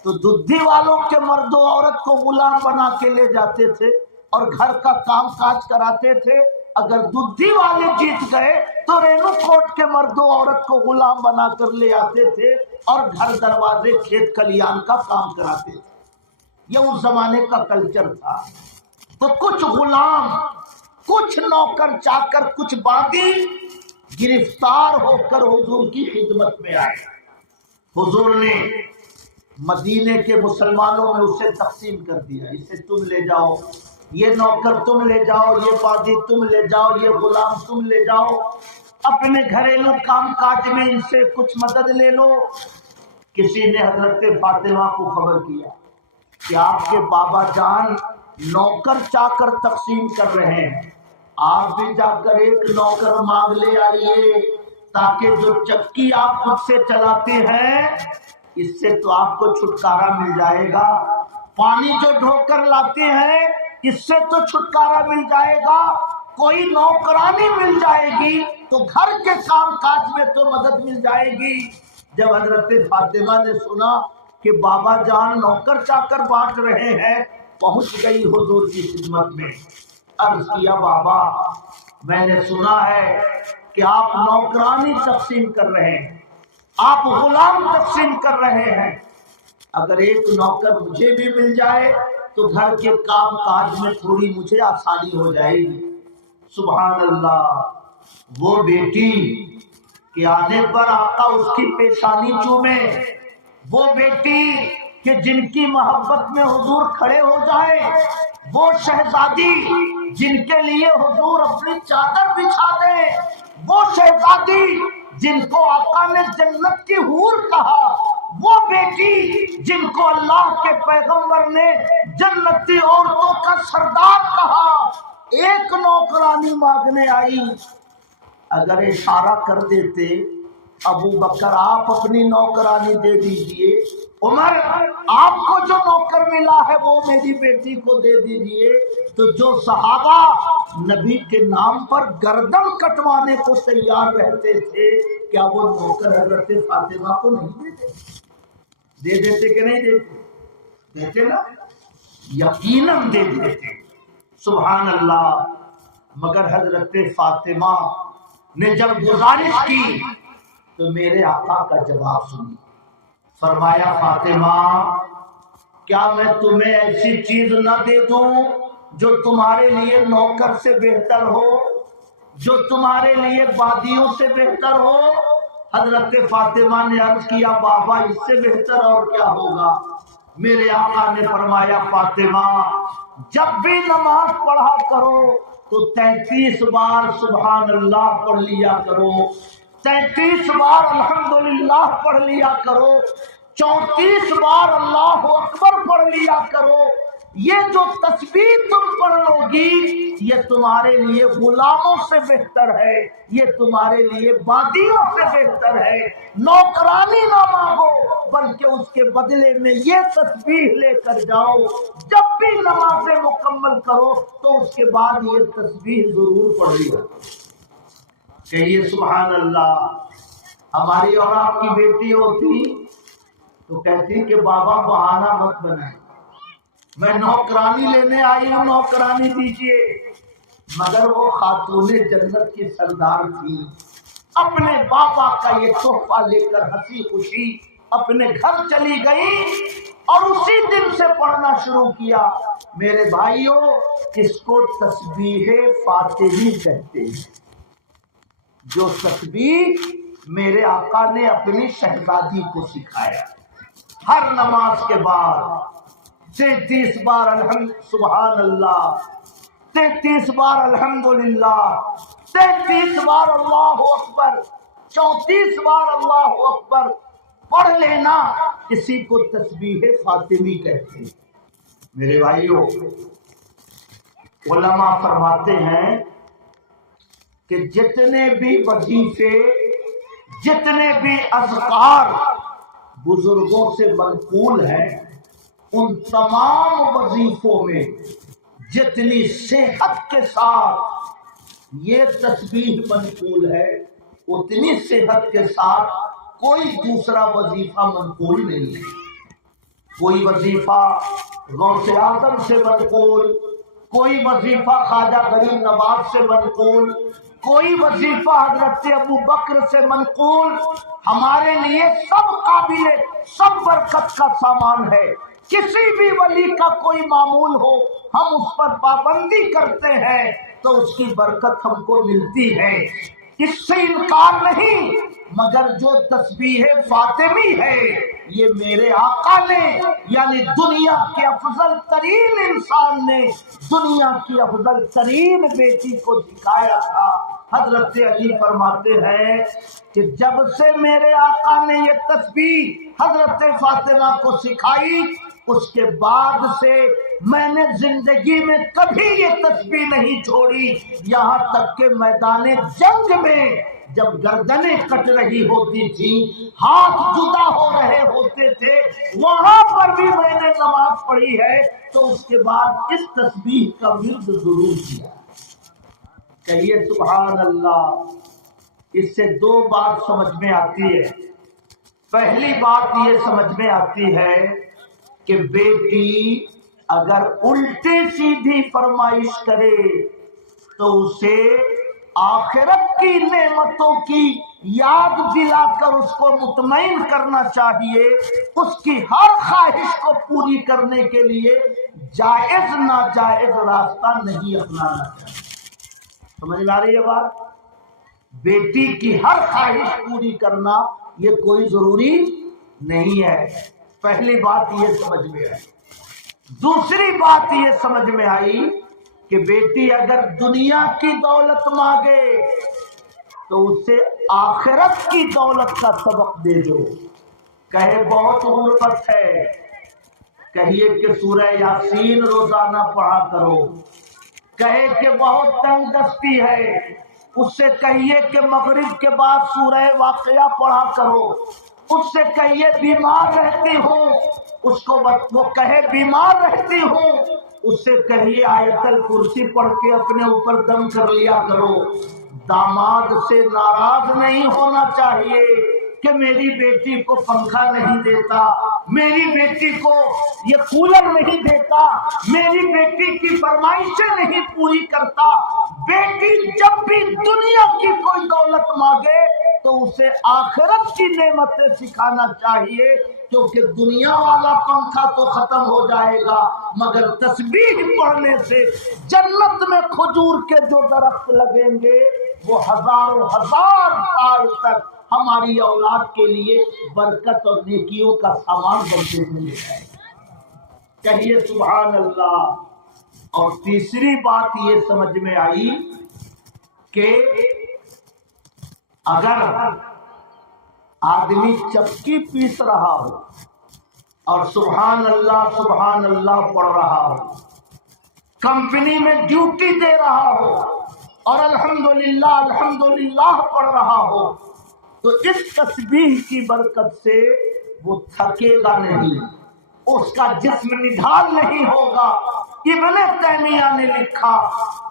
تو ددھی والوں کے مرد و عورت کو غلام بنا کے لے جاتے تھے اور گھر کا کام کاج کراتے تھے. اگر ددھی والے جیت گئے تو رینو کوٹ کے مرد و عورت کو غلام بنا کر لے آتے تھے اور گھر دروازے کھیت کھلیان کا کام کراتے تھے. یہ اس زمانے کا کلچر تھا. تو کچھ غلام، کچھ نوکر چاکر، کچھ بادی گرفتار ہو کر حضور کی خدمت میں آئے. حضور نے مدینے کے مسلمانوں میں اسے تقسیم کر دیا. اسے تم لے جاؤ، یہ نوکر تم لے جاؤ، یہ بادی تم لے جاؤ، یہ غلام تم لے جاؤ، اپنے گھریلو کام کاج میں ان سے کچھ مدد لے لو. کسی نے حضرت فاطمہ کو خبر کیا کہ آپ کے بابا جان نوکر چاکر تقسیم کر رہے ہیں، آپ بھی جا کر ایک نوکر مانگ لے آئیے تاکہ جو چکی آپ خود سے چلاتے ہیں اس سے تو آپ کو چھٹکارا مل جائے گا. پانی جو ڈھو کر لاتے ہیں اس سے تو چھٹکارا مل جائے گا. کوئی نوکرانی مل جائے گی تو گھر کے کام کاج میں تو مدد مل جائے گی. جب حضرت فاطمہ نے سنا کہ بابا جان نوکر چاکر بانٹ رہے ہیں، پہنچ گئی حضور کی خدمت میں. عرض کیا بابا میں نے سنا ہے کہ آپ نوکرانی تقسیم کر رہے ہیں، آپ غلام تقسیم کر رہے ہیں. اگر ایک نوکر مجھے بھی مل جائے تو گھر کے کام کاج میں تھوڑی مجھے آسانی ہو جائے گی. سبحان اللہ. وہ بیٹی کہ آنے پر آقا اس کی پیشانی چومے، وہ بیٹی کہ جن کی محبت میں حضور کھڑے ہو جائے، وہ شہزادی جن کے لیے حضور اپنی چادر بچھا دے، وہ شہزادی جن کو آقا نے جنت کی حور کہا، وہ بیٹی جن کو اللہ کے پیغمبر نے جنتی عورتوں کا سردار کہا، ایک نوکرانی مانگنے آئی. اگر اشارہ کر دیتے ابو بکر آپ اپنی نوکرانی دے دیجئے، عمر آپ کو جو نوکر ملا ہے وہ میری بیٹی کو دے دیجئے، تو جو صحابہ نبی کے نام پر گردن کٹوانے کو تیار رہتے تھے کیا وہ نوکر حضرت فاطمہ کو نہیں دے دیتے کہ نہیں دیتے نا؟ یقیناً دے دیتے. سبحان اللہ. مگر حضرت فاطمہ نے جب گزارش کی تو میرے آقا کا جواب سنی. فرمایا فاطمہ کیا میں تمہیں ایسی چیز نہ دے دوں جو تمہارے لیے نوکر سے بہتر ہو، جو تمہارے لیے بادیوں سے بہتر ہو؟ حضرت فاطمہ نے عرض کیا بابا اس سے بہتر اور کیا ہوگا؟ میرے آقا نے فرمایا فاطمہ جب بھی نماز پڑھا کرو تو 33 بار سبحان اللہ پڑھ لیا کرو، 33 بار الحمدللہ پڑھ لیا کرو، 34 بار اللہ اکبر پڑھ لیا کرو. یہ جو تسبیح تم پڑھ لو گی یہ تمہارے لیے غلاموں سے بہتر ہے، یہ تمہارے لیے بادیوں سے بہتر ہے. نوکرانی نہ مانگو بلکہ اس کے بدلے میں یہ تسبیح لے کر جاؤ. جب بھی نمازیں مکمل کرو تو اس کے بعد یہ تسبیح ضرور پڑھی ہو. کہیے سبحان اللہ. ہماری اور آپ کی بیٹی ہوتی تو کہتی کہ بابا بہانہ مت بنائیں، میں نوکرانی لینے آئی ہوں، نوکرانی دیجیے. مگر وہ خاتون جنت کی سردار تھی، اپنے بابا کا یہ تحفہ لے کر ہنسی خوشی اپنے گھر چلی گئی اور اسی دن سے پڑھنا شروع کیا. میرے بھائیوں اس کو تسبیح فاطمی کہتے ہیں، جو تسبیح میرے آقا نے اپنی شہزادی کو سکھایا. ہر نماز کے بعد 33 بار سبحان اللہ، 33 بار الحمدللہ، 33 بار اللہ اکبر، 34 بار اللہ اکبر پڑھ لینا. کسی کو تسبیح فاطمی کہتے ہیں. میرے بھائیوں علماء فرماتے ہیں کہ جتنے بھی وظیفے، جتنے بھی اذکار بزرگوں سے منقول ہیں، ان تمام وظیفوں میں جتنی صحت کے ساتھ یہ تسبیح منقول ہے اتنی صحت کے ساتھ کوئی دوسرا وظیفہ منقول نہیں ہے. کوئی وظیفہ غوث اعظم سے منقول، کوئی وظیفہ خواجہ غریب نواز سے منقول، کوئی وظیفہ حضرت ابو بکر سے منقول، ہمارے لیے سب قابل، سب برکت کا سامان ہے۔ کسی بھی ولی کا کوئی معمول ہو، ہم اس پر پابندی کرتے ہیں تو اس کی برکت ہم کو ملتی ہے، اس سے انکار نہیں۔ مگر جو تسبیح فاطمی ہے یہ میرے آقا نے، یعنی دنیا کے افضل ترین انسان نے دنیا کی افضل ترین بیٹی کو سکھایا تھا۔ حضرت علی فرماتے ہیں کہ جب سے میرے آقا نے یہ تسبیح حضرت فاطمہ کو سکھائی، اس کے بعد سے میں نے زندگی میں کبھی یہ تسبیح نہیں چھوڑی، یہاں تک کہ میدان جنگ میں جب گردنیں کٹ رہی ہوتی تھی، ہاتھ جدا ہو رہے ہوتے تھے، وہاں پر بھی میں نے نماز پڑھی ہے تو اس کے بعد اس تسبیح کا ورد ضرور کیا۔ کہیے سبحان اللہ۔ اس سے دو بات سمجھ میں آتی ہے۔ پہلی بات یہ سمجھ میں آتی ہے کہ بیٹی اگر الٹی سیدھی فرمائش کرے تو اسے آخرت کی نعمتوں کی یاد دلا کر اس کو مطمئن کرنا چاہیے، اس کی ہر خواہش کو پوری کرنے کے لیے جائز ناجائز راستہ نہیں اپنانا چاہیے۔ سمجھ میں آ رہی ہے بات؟ بیٹی کی ہر خواہش پوری کرنا یہ کوئی ضروری نہیں ہے۔ پہلی بات یہ سمجھ میں آئی۔ دوسری بات یہ سمجھ میں آئی کہ بیٹی اگر دنیا کی دولت مانگے تو اسے آخرت کی دولت کا سبق دے دو۔ کہے بہت غربت ہے، کہیے کہ سورہ یاسین روزانہ پڑھا کرو۔ کہے کہ بہت تنگ دستی ہے، اس سے کہیے کہ مغرب کے بعد سورہ واقعہ پڑھا کرو۔ اس سے کہیے بیمار رہتی ہوں، اس کو وہ کہے بیمار رہتی ہوں، اس سے کہیے آیت الکرسی پڑھ کے اپنے اوپر دم کر لیا کرو۔ داماد سے ناراض نہیں ہونا چاہیے کہ میری بیٹی کو پنکھا نہیں دیتا، میری بیٹی کو یہ کولر نہیں دیتا، میری بیٹی کی فرمائشیں نہیں پوری کرتا۔ بیٹی جب بھی دنیا کی کوئی دولت مانگے تو اسے آخرت کی نعمتیں سکھانا چاہیے، کیونکہ دنیا والا پنکھا تو ختم ہو جائے گا مگر تسبیح پڑھنے سے جنت میں کھجور کے جو درخت لگیں گے وہ ہزاروں ہزار سال تک ہماری اولاد کے لیے برکت اور نیکیوں کا سامان بنتے ہوئے ہے۔ کہیے سبحان اللہ۔ اور تیسری بات یہ سمجھ میں آئی کہ اگر آدمی چکی پیس رہا ہو اور سبحان اللہ پڑھ رہا ہو، کمپنی میں ڈیوٹی دے رہا ہو اور الحمدللہ پڑھ رہا ہو، تو اس تسبیح کی برکت سے وہ تھکے گا نہیں، اس کا جسم نڈھال نہیں ہوگا۔ ابن تیمیہ نے لکھا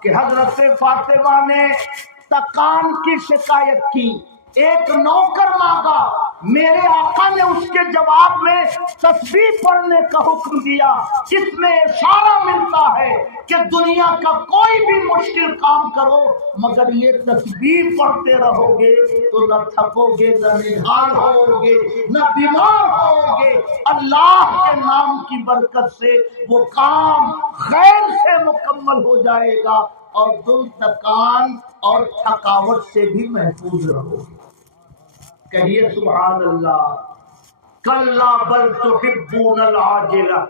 کہ حضرت فاطمہ نے تکان کی شکایت کی، ایک نوکر مانگا، میرے آقا نے اس کے جواب میں تسبیح پڑھنے کا حکم دیا۔ اس میں اشارہ ملتا ہے کہ دنیا کا کوئی بھی مشکل کام کرو مگر یہ تسبیح پڑھتے رہو گے تو نہ تھکو گے، نہ نڈھال ہو گے، نہ بیمار ہو گے۔ اللہ کے نام کی برکت سے وہ کام خیر سے مکمل ہو جائے گا اور تم تکان اور تھکاوٹ سے بھی محفوظ رہو گے۔ کہیے سبحان اللہ۔ کلا بل تحبون العاجلہ،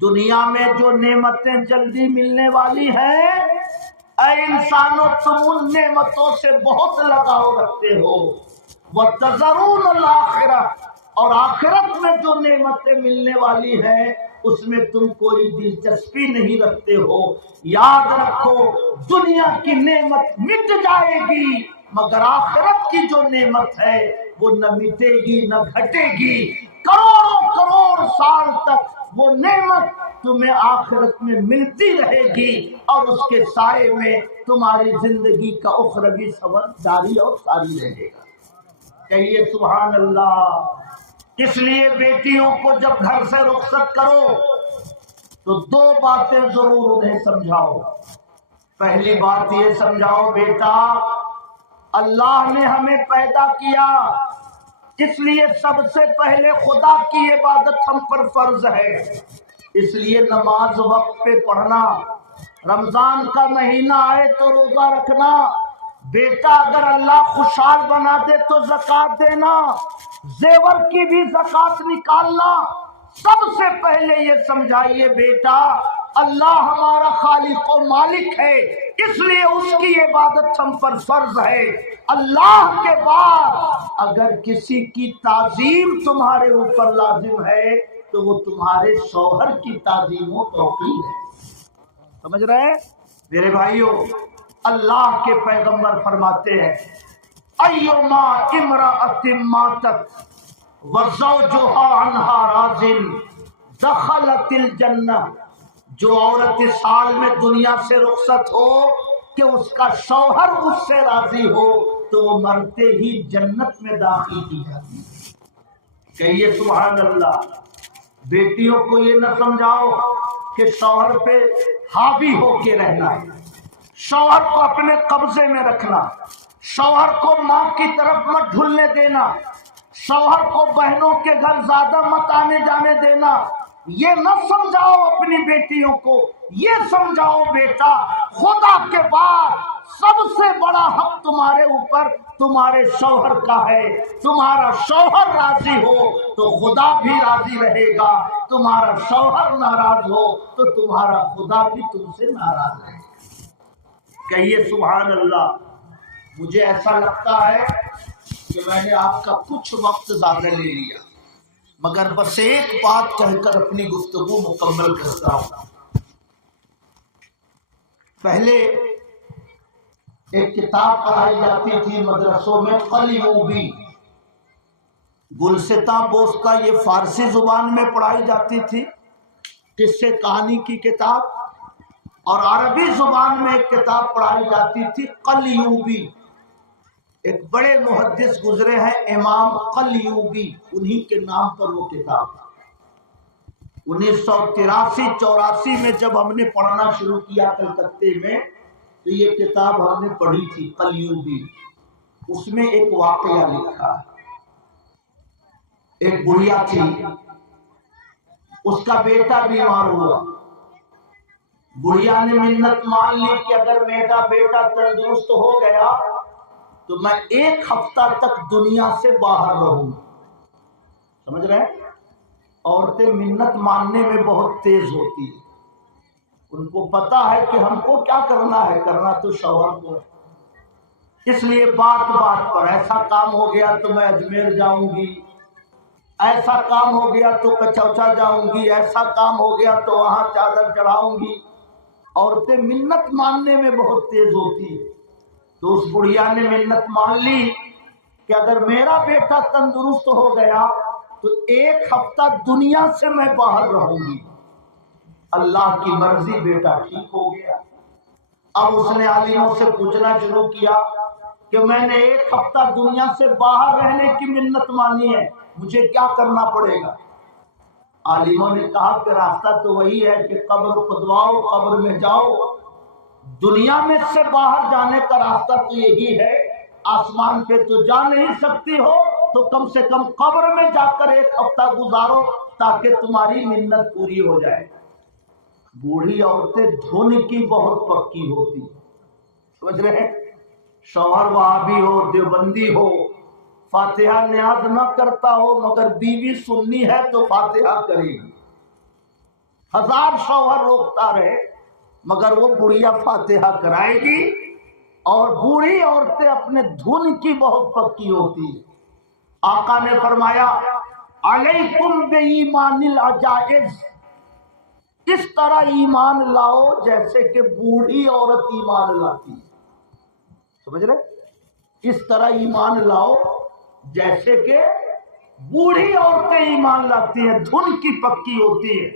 دنیا میں جو نعمتیں جلدی ملنے والی ہیں، اے انسانوں تم ان نعمتوں سے بہت لگاؤ رکھتے ہو۔ وتذرون الآخرہ، اور آخرت میں جو نعمتیں ملنے والی ہیں اس میں تم کوئی دلچسپی نہیں رکھتے ہو۔ یاد رکھو دنیا کی نعمت مٹ جائے گی مگر آخرت کی جو نعمت ہے وہ نہ مٹے گی نہ گھٹے گی، کروڑوں کروڑ سال تک وہ نعمت تمہیں آخرت میں ملتی رہے گی اور اس کے سائے میں تمہاری زندگی کا اخروی سفر جاری اور ساری رہے گا۔ کہیے سبحان اللہ۔ اس لیے بیٹیوں کو جب گھر سے رخصت کرو تو دو باتیں ضرور انہیں سمجھاؤ۔ پہلی بات یہ سمجھاؤ، بیٹا اللہ نے ہمیں پیدا کیا، اس لیے سب سے پہلے خدا کی عبادت ہم پر فرض ہے، اس لیے نماز وقت پہ پڑھنا، رمضان کا مہینہ آئے تو روزہ رکھنا، بیٹا اگر اللہ خوشحال بنا دے تو زکوٰۃ دینا، زیور کی بھی زکوٰۃ نکالنا۔ سب سے پہلے یہ سمجھائیے بیٹا اللہ ہمارا خالق و مالک ہے، اس لیے اس کی عبادت ہم پر فرض ہے۔ اللہ کے بعد اگر کسی کی تعظیم تمہارے اوپر لازم ہے تو وہ تمہارے شوہر کی تعظیم و توقیر ہے۔ سمجھ رہے ہیں میرے بھائیوں؟ اللہ کے پیغمبر فرماتے ہیں ایما امرأۃ ماتت وزوجها عنها راض دخلت الجنہ، جو عورت اس حال میں دنیا سے رخصت ہو کہ اس کا شوہر اس سے راضی ہو تو وہ مرتے ہی جنت میں داخل کی جاتی ہے۔ کہیے سبحان اللہ۔ بیٹیوں کو یہ نہ سمجھاؤ کہ شوہر پہ حاوی ہو کے رہنا ہے، شوہر کو اپنے قبضے میں رکھنا، شوہر کو ماں کی طرف مت ڈھلنے دینا، شوہر کو بہنوں کے گھر زیادہ مت آنے جانے دینا۔ یہ نہ سمجھاؤ اپنی بیٹیوں کو، یہ سمجھاؤ بیٹا خدا کے بعد سب سے بڑا حق تمہارے اوپر تمہارے شوہر کا ہے۔ تمہارا شوہر راضی ہو تو خدا بھی راضی رہے گا، تمہارا شوہر ناراض ہو تو تمہارا خدا بھی تم سے ناراض رہے گا۔ کہیے سبحان اللہ۔ مجھے ایسا لگتا ہے کہ میں نے آپ کا کچھ وقت زیادہ لے لیا، مگر بس ایک بات کہہ کر اپنی گفتگو مکمل کرتا ہوں۔ پہلے ایک کتاب پڑھائی جاتی تھی مدرسوں میں، قلیوبی، گلستاں بوستا، یہ فارسی زبان میں پڑھائی جاتی تھی، قصے کہانی کی کتاب، اور عربی زبان میں ایک کتاب پڑھائی جاتی تھی قلیوبی۔ ایک بڑے محدث گزرے ہیں امام قلیوبی، انہی کے نام پر وہ کتاب۔ 1983-84 میں جب ہم نے پڑھنا شروع کیا کلکتے میں تو یہ کتاب ہم نے پڑھی تھی قلیوبی۔ اس میں ایک واقعہ لکھا ہے، ایک بڑھیا تھی، اس کا بیٹا بیمار ہوا، بڑھیا نے منت مان لی کہ اگر میرا بیٹا تندرست ہو گیا تو میں 1 ہفتہ تک دنیا سے باہر رہوں۔ سمجھ رہے ہیں؟ عورتیں منت ماننے میں بہت تیز ہوتی ہیں، ان کو پتا ہے کہ ہم کو کیا کرنا ہے، کرنا تو شوہر کو ہے۔ اس لیے بات بات پر ایسا کام ہو گیا تو میں اجمیر جاؤں گی، ایسا کام ہو گیا تو کچوچا جاؤں گی، ایسا کام ہو گیا تو وہاں چادر چڑھاؤں گی۔ عورتیں منت ماننے میں بہت تیز ہوتی ہیں۔ تو اس بڑھیا نے منت مان لی کہ اگر میرا بیٹا تندرست ہو گیا تو 1 ہفتہ دنیا سے میں باہر رہوں گی۔ اللہ کی مرضی، بیٹا ٹھیک ہو گیا۔ اب اس نے عالموں سے پوچھنا شروع کیا کہ میں نے 1 ہفتہ دنیا سے باہر رہنے کی منت مانی ہے، مجھے کیا کرنا پڑے گا؟ عالموں نے کہا کہ راستہ تو وہی ہے کہ قبر کھدواؤ، قبر میں جاؤ۔ دنیا میں سے باہر جانے کا راستہ تو یہی ہے، آسمان پہ تو جا نہیں سکتی ہو تو کم سے کم قبر میں جا کر 1 ہفتہ گزارو تاکہ تمہاری منت پوری ہو جائے۔ بوڑھی عورتیں دھن کی بہت پکی ہوتی، سمجھ رہے ہیں؟ شوہر وہابی ہو، دیوبندی ہو، فاتحہ نیاز نہ کرتا ہو، مگر بیوی سنی ہے تو فاتحہ کرے گی۔ 1000 شوہر روکتا رہے مگر وہ بڑھیا فاتحہ کرائے گی۔ اور بوڑھی عورتیں اپنے دھن کی بہت پکی ہوتی ہیں۔ آقا نے فرمایا علیکم بایمان العجائز، اس طرح ایمان لاؤ جیسے کہ بوڑھی عورت ایمان لاتی ہے۔ سمجھ رہے؟ اس طرح ایمان لاؤ جیسے کہ بوڑھی عورتیں ایمان لاتی ہیں، دھن کی پکی ہوتی ہے۔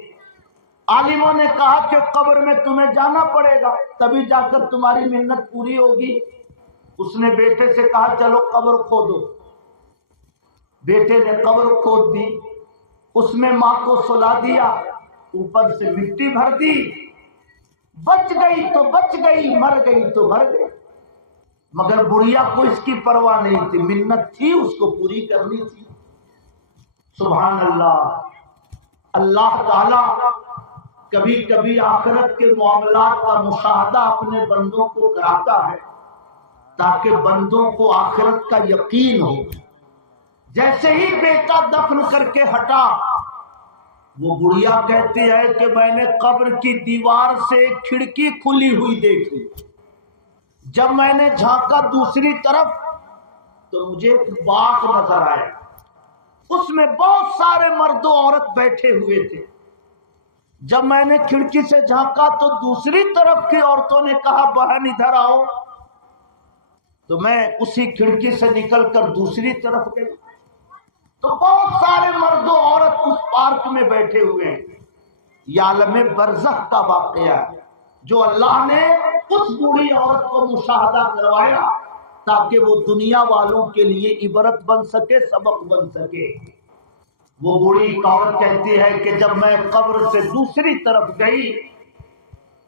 عالموں نے کہا کہ قبر میں تمہیں جانا پڑے گا تبھی جا کر تمہاری منت پوری ہوگی۔ اس نے بیٹے سے کہا چلو قبر کھودو۔ بیٹے نے قبر کھود دی، اس میں ماں کو سلا دیا، اوپر سے مٹی بھر دی، بچ گئی تو بچ گئی، مر گئی تو مر گئی۔ مگر بڑھیا کو اس کی پرواہ نہیں تھی، منت تھی اس کو پوری کرنی تھی۔ سبحان اللہ۔ اللہ تعالی کبھی کبھی آخرت کے معاملات کا مشاہدہ اپنے بندوں کو کراتا ہے تاکہ بندوں کو آخرت کا یقین ہو۔ جیسے ہی بیٹا دفن کر کے ہٹا، وہ بڑھیا کہتی ہے کہ میں نے قبر کی دیوار سے ایک کھڑکی کھلی ہوئی دیکھی، جب میں نے جھانکا دوسری طرف تو مجھے ایک باغ نظر آیا، اس میں بہت سارے مرد و عورت بیٹھے ہوئے تھے۔ جب میں نے کھڑکی سے جھانکا تو دوسری طرف کی عورتوں نے کہا بہن ادھر آؤ، تو میں اسی کھڑکی سے نکل کر دوسری طرف گئی تو بہت سارے مرد و عورت اس پارک میں بیٹھے ہوئے ہیں۔ یہ عالم برزخ کا واقعہ ہے جو اللہ نے اس بوڑھی عورت کو مشاہدہ کروایا تاکہ وہ دنیا والوں کے لیے عبرت بن سکے، سبق بن سکے۔ وہ بوڑھی عورت کہتی ہے کہ جب میں قبر سے دوسری طرف گئی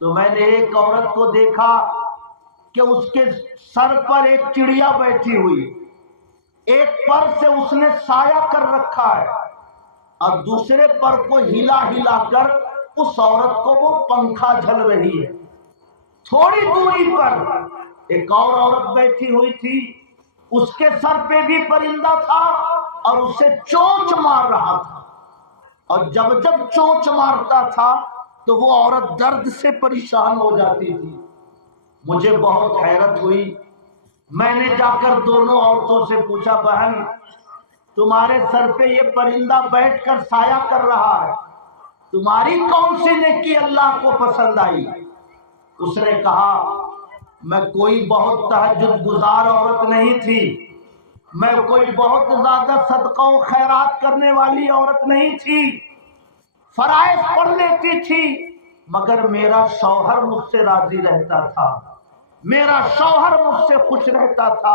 تو میں نے ایک عورت کو دیکھا کہ اس کے سر پر ایک چڑیا بیٹھی ہوئی، ایک پر سے اس نے سایہ کر رکھا ہے اور دوسرے پر کو ہلا ہلا کر اس عورت کو وہ پنکھا جھل رہی ہے۔ تھوڑی دوری پر ایک اور عورت بیٹھی ہوئی تھی، اس کے سر پہ بھی پرندہ تھا اور اسے چونچ مار رہا تھا، اور جب جب چونچ مارتا تھا تو وہ عورت درد سے پریشان ہو جاتی تھی۔ مجھے بہت حیرت ہوئی، میں نے جا کر دونوں عورتوں سے پوچھا بہن تمہارے سر پہ یہ پرندہ بیٹھ کر سایہ کر رہا ہے، تمہاری کون سی نیکی اللہ کو پسند آئی؟ اس نے کہا میں کوئی بہت تہجد گزار عورت نہیں تھی، میں کوئی بہت زیادہ صدقہ و خیرات کرنے والی عورت نہیں تھی، فرائض پڑھ لیتی تھی، مگر میرا شوہر مجھ سے راضی رہتا تھا، میرا شوہر مجھ سے خوش رہتا تھا۔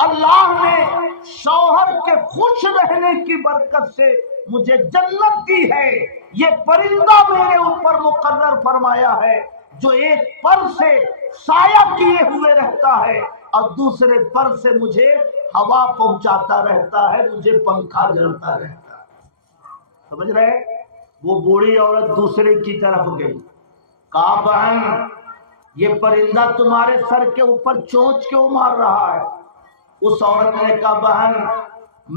اللہ نے شوہر کے خوش رہنے کی برکت سے مجھے جنت دی ہے۔ یہ پرندہ میرے اوپر مقرر فرمایا ہے جو ایک پر سے سایہ کیے ہوئے رہتا ہے اور دوسرے پر سے مجھے ہوا پہنچاتا رہتا ہے، مجھے پنکھا جلتا رہتا ہے۔ سمجھ رہے؟ وہ بوڑھی عورت دوسرے کی طرف گئی، کہا بہن یہ پرندہ تمہارے سر کے اوپر چونچ کیوں مار رہا ہے؟ اس عورت نے کہا بہن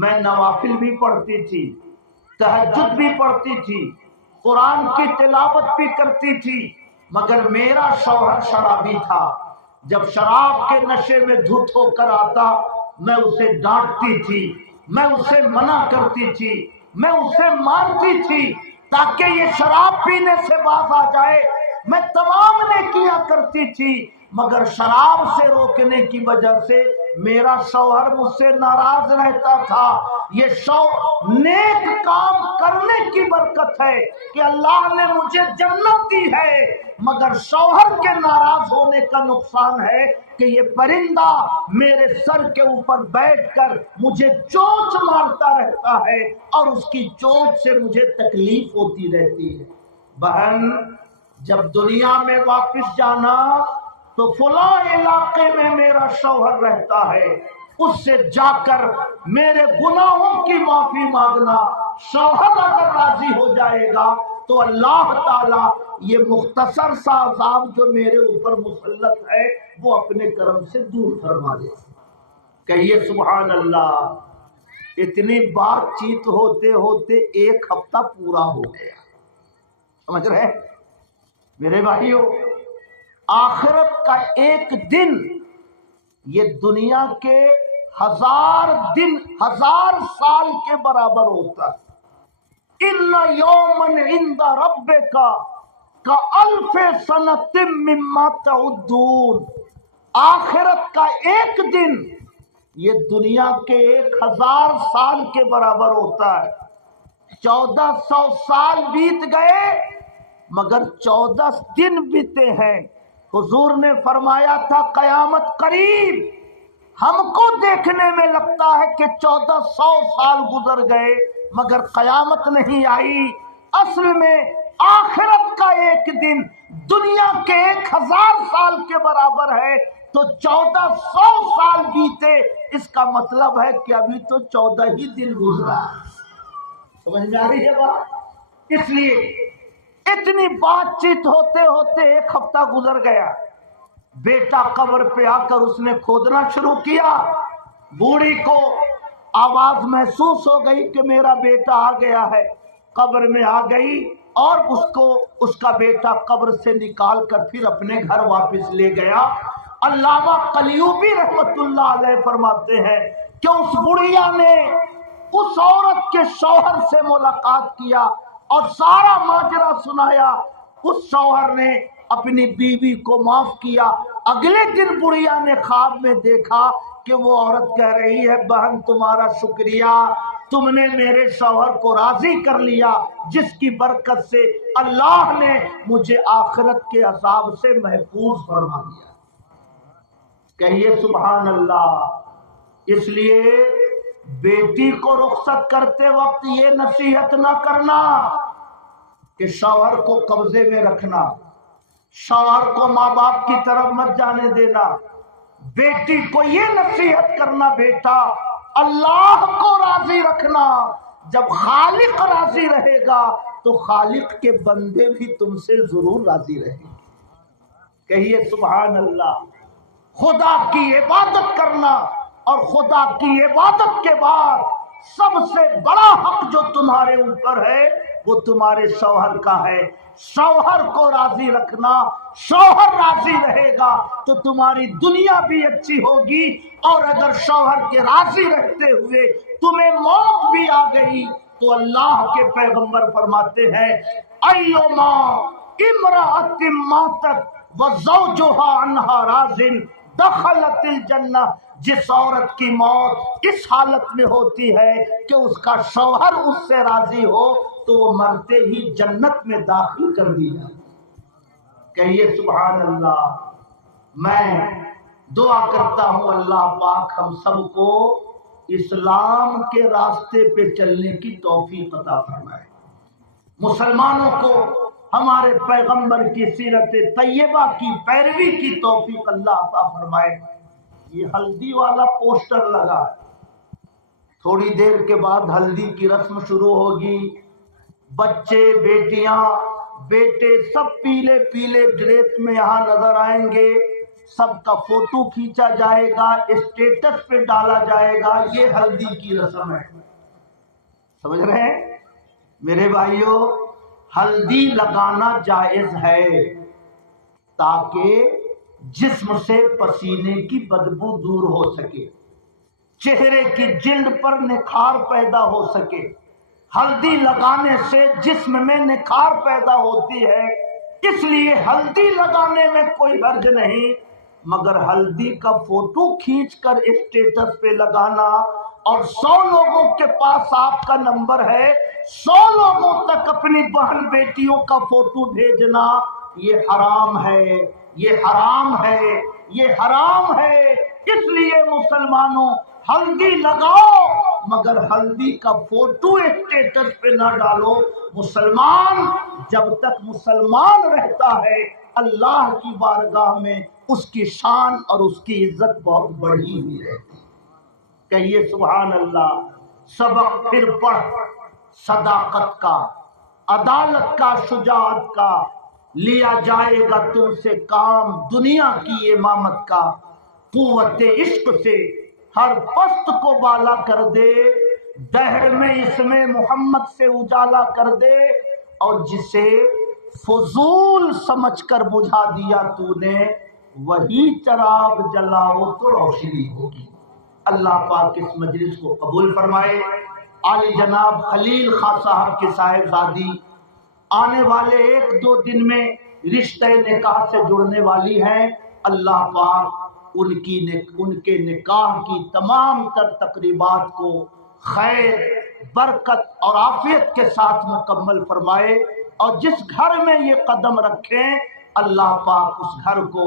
میں نوافل بھی پڑھتی تھی، تہجد بھی پڑھتی تھی، قرآن کی تلاوت بھی کرتی تھی، مگر میرا شوہر شرابی تھا، جب شراب کے نشے میں دھت ہو کر آتا میں اسے ڈانٹتی تھی، میں اسے منع کرتی تھی، میں اسے مارتی تھی تاکہ یہ شراب پینے سے باز آ جائے۔ میں تمام نیکیاں کرتی تھی مگر شراب سے روکنے کی وجہ سے میرا شوہر مجھ سے ناراض رہتا تھا۔ یہ نیک کام کرنے کی برکت ہے کہ اللہ نے مجھے جنت دی ہے، مگر شوہر کے ناراض ہونے کا نقصان ہے کہ یہ پرندہ میرے سر کے اوپر بیٹھ کر مجھے چونچ مارتا رہتا ہے اور اس کی چونچ سے مجھے تکلیف ہوتی رہتی ہے۔ بہن جب دنیا میں واپس جانا تو فلاں علاقے میں میرا شوہر رہتا ہے، اس سے جا کر میرے گناہوں کی معافی مانگنا، شوہر اگر راضی ہو جائے گا تو اللہ تعالیٰ یہ مختصر سا عذاب جو میرے اوپر مسلط ہے وہ اپنے کرم سے دور فرما دے۔ کہیے سبحان اللہ۔ اتنی بات چیت ہوتے ہوتے ایک ہفتہ پورا ہو گیا، سمجھ رہے میرے بھائیو؟ آخرت کا ایک دن یہ دنیا کے 1000 دن 1000 سال کے برابر ہوتا ہے۔ ان یومن عند ربک کالف سنۃ مما تعدون۔ آخرت کا ایک دن یہ دنیا کے 1000 سال کے برابر ہوتا ہے۔ 1400 سال بیت گئے مگر 14 دن بیتے ہیں۔ حضور نے فرمایا تھا قیامت قریب، ہم کو دیکھنے میں لگتا ہے کہ 1400 سال گزر گئے مگر قیامت نہیں آئی۔ اصل میں آخرت کا ایک دن دنیا کے 1000 سال کے برابر ہے، تو 1400 سال بیتے اس کا مطلب ہے کہ ابھی تو 14 ہی دن گزرا۔ سمجھ میں آ رہی ہے بات؟ اس لیے اتنی بات چیت ہوتے ہوتے 1 ہفتہ گزر گیا۔ بیٹا قبر پہ آ کر اس نے کھودنا شروع کیا۔ بوڑھی کو آواز محسوس ہو گئی کہ میرا بیٹا آ گیا ہے، قبر میں آ گئی اور اس کا بیٹا قبر سے نکال کر پھر اپنے گھر واپس لے گیا۔ علامہ قلیوبی رحمت اللہ علیہ فرماتے ہیں کہ اس بڑھیا نے اس عورت کے شوہر سے ملاقات کیا اور سارا ماجرا سنایا۔ اس شوہر نے اپنی بیوی کو معاف کیا۔ اگلے دن بڑھیا نے خواب میں دیکھا کہ وہ عورت کہہ رہی ہے بہن تمہارا شکریہ، تم نے میرے شوہر کو راضی کر لیا جس کی برکت سے اللہ نے مجھے آخرت کے عذاب سے محفوظ فرما دیا۔ کہیے سبحان اللہ۔ اس لیے بیٹی کو رخصت کرتے وقت یہ نصیحت نہ کرنا کہ شوہر کو قبضے میں رکھنا، شوہر کو ماں باپ کی طرف مت جانے دینا۔ بیٹی کو یہ نصیحت کرنا بیٹا اللہ کو راضی رکھنا، جب خالق راضی رہے گا تو خالق کے بندے بھی تم سے ضرور راضی رہیں گے۔ کہیے سبحان اللہ۔ خدا کی عبادت کرنا اور خدا کی عبادت کے بعد سب سے بڑا حق جو تمہارے اوپر ہے وہ تمہارے شوہر کا ہے۔ شوہر کو راضی رکھنا، شوہر راضی رہے گا تو تمہاری دنیا بھی اچھی ہوگی، اور اگر شوہر کے راضی رہتے ہوئے تمہیں موت بھی آ گئی تو اللہ کے پیغمبر فرماتے ہیں ایما امرأۃ ماتت وزوجها عنها راض دخلت الجنہ۔ جس عورت کی موت اس حالت میں ہوتی ہے کہ اس کا شوہر اس سے راضی ہو تو وہ مرتے ہی جنت میں داخل کر دی جائے۔ کہیے سبحان اللہ۔ میں دعا کرتا ہوں اللہ پاک ہم سب کو اسلام کے راستے پہ چلنے کی توفیق عطا فرمائے، مسلمانوں کو ہمارے پیغمبر کی سیرت طیبہ کی پیروی کی توفیق اللہ عطا فرمائے۔ یہ ہلدی والا پوسٹر لگا ہے، تھوڑی دیر کے بعد ہلدی کی رسم شروع ہوگی۔ بچے، بیٹیاں، بیٹے سب پیلے پیلے ڈریس میں یہاں نظر آئیں گے، سب کا فوٹو کھینچا جائے گا، اسٹیٹس پہ ڈالا جائے گا۔ یہ ہلدی کی رسم ہے، سمجھ رہے ہیں میرے بھائیوں؟ ہلدی لگانا جائز ہے تاکہ جسم سے پسینے کی بدبو دور ہو سکے، چہرے کی جلد پر نکھار پیدا ہو سکے۔ ہلدی لگانے سے جسم میں نکھار پیدا ہوتی ہے، اس لیے ہلدی لگانے میں کوئی حرج نہیں، مگر ہلدی کا فوٹو کھینچ کر اسٹیٹس پہ لگانا اور 100 لوگوں کے پاس آپ کا نمبر ہے، 100 لوگوں تک اپنی بہن بیٹیوں کا فوٹو بھیجنا، یہ حرام ہے، یہ حرام ہے، یہ حرام ہے۔ اس لیے مسلمانوں ہلدی لگاؤ مگر ہلدی کا فوٹو اسٹیٹس پہ نہ ڈالو۔ مسلمان جب تک مسلمان رہتا ہے اللہ کی بارگاہ میں اس کی شان اور اس کی عزت بہت بڑھی ہوئی رہتی۔ کہیے سبحان اللہ۔ سبق پھر پڑھ، صداقت کا، عدالت کا، شجاعت کا، لیا جائے گا تم سے کام دنیا کی امامت کا۔ قوت عشق سے ہر پست کو بالا کر دے، دہر میں اس میں محمد سے اجالا کر دے، اور جسے فضول سمجھ کر بجھا دیا تو نے وہی چراغ جلاؤ تو روشنی ہوگی۔ اللہ پاک اس مجلس کو قبول فرمائے۔ عالی جناب خلیل خاں صاحب کی صاحبزادی آنے والے 1-2 دن میں رشتہ نکاح سے جڑنے والی ہیں۔ اللہ پاک ان کے نکاح کی تمام تر تقریبات کو خیر، برکت اور عافیت کے ساتھ مکمل فرمائے، اور جس گھر میں یہ قدم رکھیں اللہ پاک اس گھر کو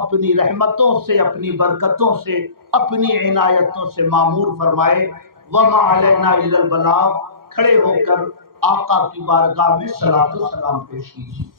اپنی رحمتوں سے، اپنی برکتوں سے، اپنی عنایتوں سے معمور فرمائے۔ وما علینا الا البلاغ، کھڑے ہو کر آقا کی بارگاہ میں صلاۃ و سلام پیش کیجیے۔